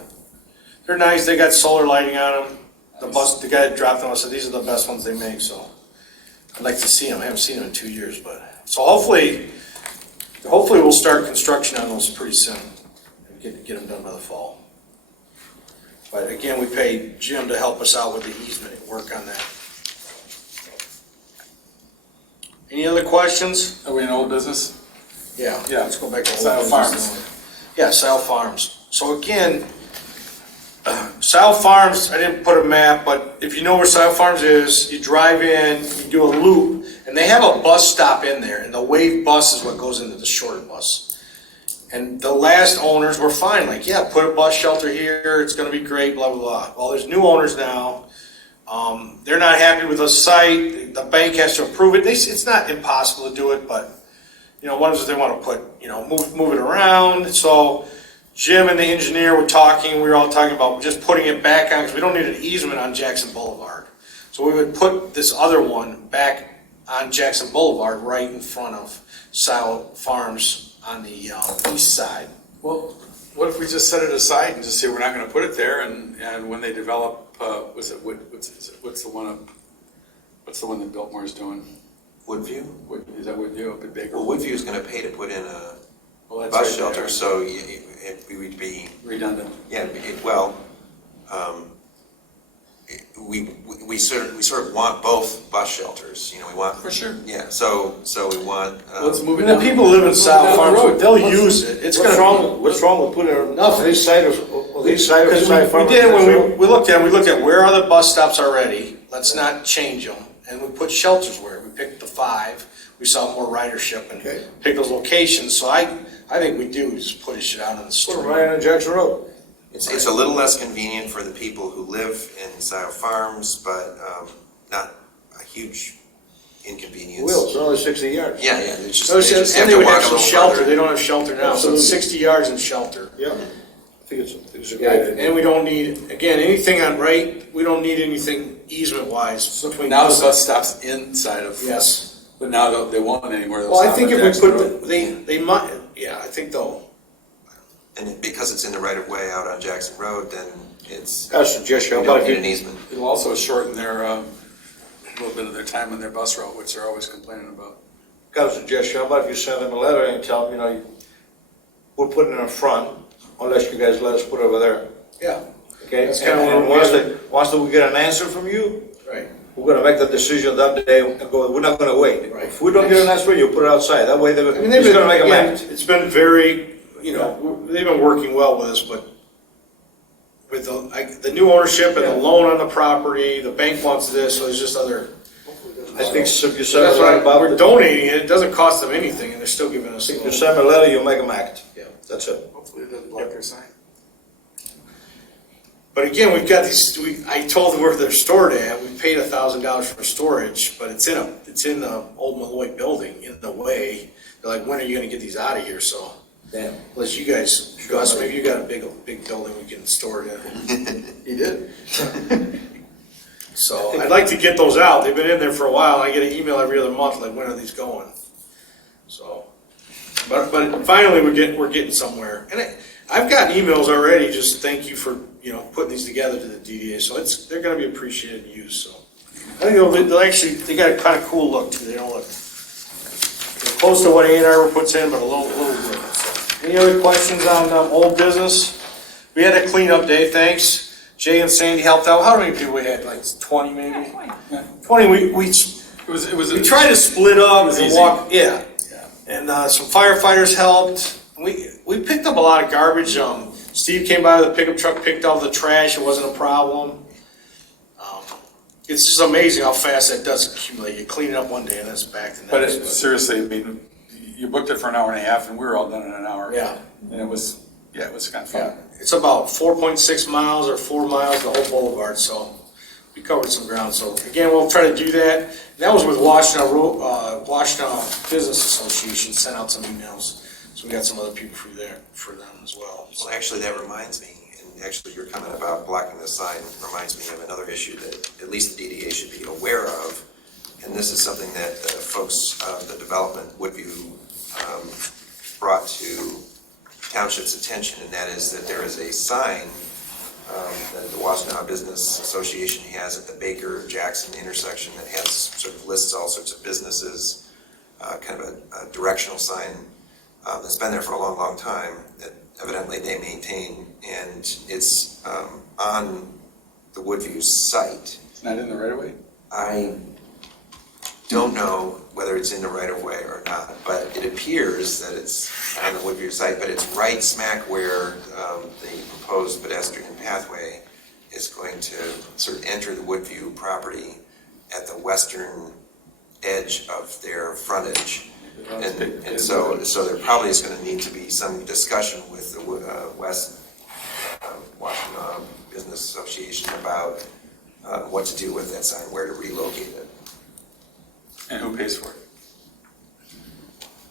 They're nice. They got solar lighting on them. The guy that dropped them, I said, these are the best ones they make. So I'd like to see them. I haven't seen them in 2 years, but so hopefully we'll start construction on those pretty soon and get them done by the fall. But again, we paid Jim to help us out with the easement and work on that. Any other questions? Are we in old business? Yeah. Yeah. Let's go back to Scio old Farms. business. Yeah, Scio Farms. So again, Scio Farms, I didn't put a map, but if you know where Scio Farms is, you drive in, you do a loop, and they have a bus stop in there, and the Wave bus is what goes into the shorter bus. And the last owners were fine, like, yeah, put a bus shelter here, it's gonna be great, blah, blah, blah. Well, there's new owners now. They're not happy with the site, the bank has to approve it. It's not impossible to do it, but, you know, one is they wanna put, you know, move it around, so Jim and the engineer were talking, we were all talking about just putting it back on, because we don't need an easement on Jackson Boulevard. So we would put this other one back on Jackson Boulevard, right in front of Scio Farms on the east side. Well, what if we just set it aside and just say we're not gonna put it there, and when they develop, what's the one that Biltmore's doing? Woodview? Is that Woodview up at Baker? Well, Woodview's gonna pay to put in a Well, that's bus right shelter, there. so it would be, Redundant. yeah, we sort of want both bus shelters, you know, we want. For sure. Yeah, so we want. Let's move it The down. people live in let's move it Scio down the Farms, road. they'll use it. It's What's gonna wrong, what's wrong with putting it on this side of Scio Because we Farms? did, when we looked at where are the bus stops already, let's not change them, and we put shelters where, we picked the 5, we saw more ridership and Okay. picked those locations, so I think we do, just put it out on the Put street. it right on Jackson Road. It's a little less convenient for the people who live in Scio Farms, but not a huge inconvenience. Will, it's only 60 yards. Yeah, it's just, So they just have and they to would walk have a some little shelter, further. they don't have shelter now, so Absolutely. it's 60 yards in shelter. Yeah. I think it's a Yeah, great idea. and we don't need, again, anything on right, we don't need anything easement-wise between. Now the bus stops inside of. Yes. But now they won't anymore. They'll Well, I stop think at if we Jackson put, Road. they might, yeah, I think they'll. And because it's in the right of way out on Jackson Road, then it's, Got a suggestion, you how about don't if need an you, easement. It'll also shorten their, a little bit of their time on their bus route, which they're always complaining about. got a suggestion, how about if you send them a letter and tell them, we're putting it in front, unless you guys let us put it over there. Yeah. Okay? That's kinda And what once we get an answer from you, Right. we're gonna make the decision that day and go, we're not gonna wait. Right. If we don't get an answer, you put it outside, that way they're I mean, they've it's been, gonna make a again, match. it's been very, they've been working well with us, but with the new ownership and the loan on the property, the bank wants this, so there's just other. I think so if you send That's a letter why about we're donating it, it doesn't cost them anything, and they're still giving us. if you send a letter, you make them act. Yeah. That's it. Hopefully it doesn't block their sign. But again, we've got these, I told them where they're stored at, we paid $1,000 for storage, but it's in the old Malloy building, in the way. They're like, when are you gonna get these out of here, so. Damn. Unless you guys, Gus, maybe you got a big building we can store it in. He did. So I'd like to get those out, they've been in there for a while, I get an email every other month, like, when are these going? So, but finally, we're getting somewhere. And I've gotten emails already, just thank you for, putting these together to the DDA, so they're gonna be appreciated and used, so. I think they got a kind of cool look too, they don't look, they're close to what Arbor puts in, but a little different, so. Any other questions on old business? We had a cleanup day, thanks. Jay and Sandy helped out, how many people we had, like 20 maybe? Yeah. 20, we We tried to split up was and easy. walk, yeah. Yeah. And some firefighters helped. We picked up a lot of garbage. Steve came by with a pickup truck, picked up the trash. It wasn't a problem. It's just amazing how fast that does accumulate. You clean it up one day and then it's back the next. But seriously, I mean, you booked it for an hour and a half and we were all done in an hour. Yeah. And it was kind of fun. Yeah. It's about 4.6 miles or 4 miles, the whole boulevard, so we covered some ground. So again, we'll try to do that. And that was with Washington Business Association, sent out some emails. So we got some other people through there for them as well. Well, actually, that reminds me, and actually your comment about blocking the sign reminds me of another issue that at least the DDA should be aware of. And this is something that folks of the development Woodview brought to township's attention, and that is that there is a sign that the Washtenaw Business Association has at the Baker-Jackson intersection that has sort of lists all sorts of businesses, kind of a directional sign that's been there for a long, long time that evidently they maintain, and it's on the Woodview site. It's not in the right of way? I don't know whether it's in the right of way or not, but it appears that it's on the Woodview site, but it's right smack where the proposed pedestrian pathway is going to sort of enter the Woodview property at the western edge of their frontage. And so there probably is going to need to be some discussion with the West Washington Business Association about what to do with that sign, where to relocate it. And who pays for it?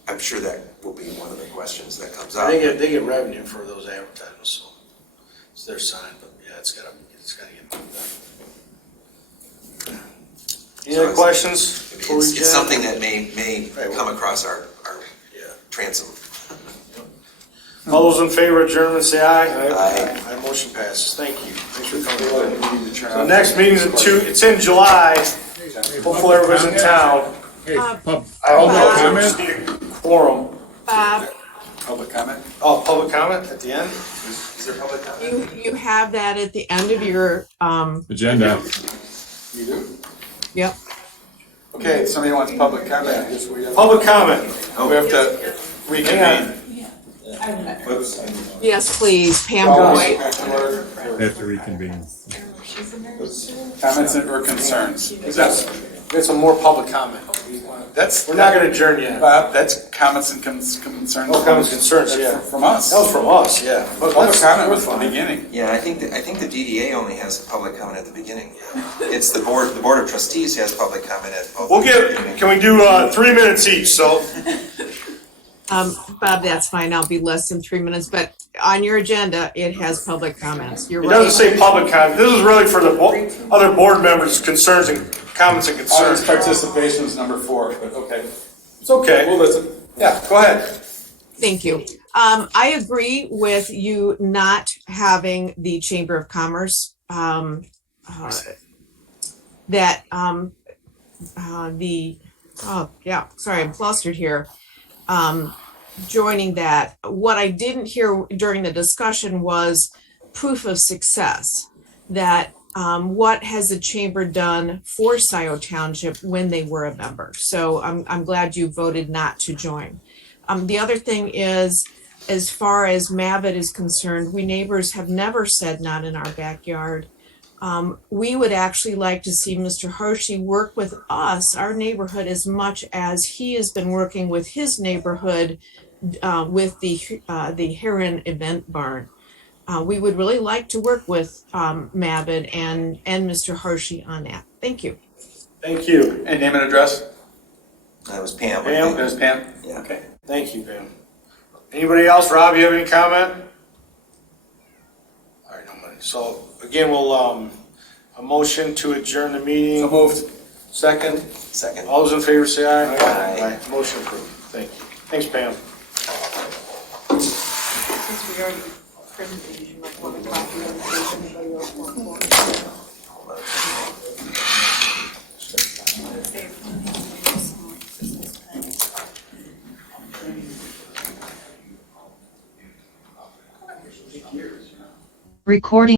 I'm sure that will be one of the questions that comes up. They get revenue for those advertisements, so it's their sign, but yeah, it's gotta get moved on. Any other questions before we It's adjourn? something that may Right, come across our Yeah. transom. All those in favor of adjournment, say aye. Aye. Aye, motion passes. Thank you. Thanks for coming. We need to turn The off- next meeting's it's in July. Hopefully everybody's in town. Hey, I don't know, we just need a quorum. Bob, public comment? Oh, public comment at the end? Is there public comment? you have that at the end of your, Agenda. You do? yep. Okay, if somebody wants public comment, I guess we have. Public comment. We have to reconvene. Yes, please, Pam Always Boyd. back to order. They have to reconvene. Comments or concerns? Yes. Get some more public comment. That's. We're not gonna adjourn yet. Bob, that's comments and concerns. Oh, comments, concerns, yeah. From us. That was from us, yeah. But Public that's- comment we're was the fine. beginning. Yeah, I think the DDA only has public comment at the beginning. It's the board of trustees has public comment at both. We'll can we do 3 minutes each, so? Bob, that's fine, I'll be less than 3 minutes, but on your agenda, it has public comments, you're It right. doesn't say public comment. This is really for the other board members' concerns and comments and Audience concerns. participation is number 4, but okay. It's okay. We'll listen. Yeah, go ahead. Thank you. I agree with you not having the Chamber of Commerce, that the Oh, yeah, sorry, I'm flustered here. Joining that. What I didn't hear during the discussion was proof of success. That what has the chamber done for Scio Township when they were a member? So I'm glad you voted not to join. The other thing is, as far as Mavit is concerned, we neighbors have never said not in our backyard. We would actually like to see Mr. Hershey work with us, our neighborhood, as much as he has been working with his neighborhood with the Heron Event Barn. We would really like to work with Mavit and Mr. Hershey on that. Thank you. Thank you. And name and address? That was Pam. I Pam? think. That was Pam? Yeah. Okay. Thank you, Pam. Anybody else? Rob, you have any comment? All right, nobody. So again, we'll, a motion to adjourn the meeting. So moved. Second. Second. All those in favor say aye. Aye. Motion approved. Thank you. Thanks, Pam. Since we already printed these, you might want a copy of it if anybody else wants one. Recording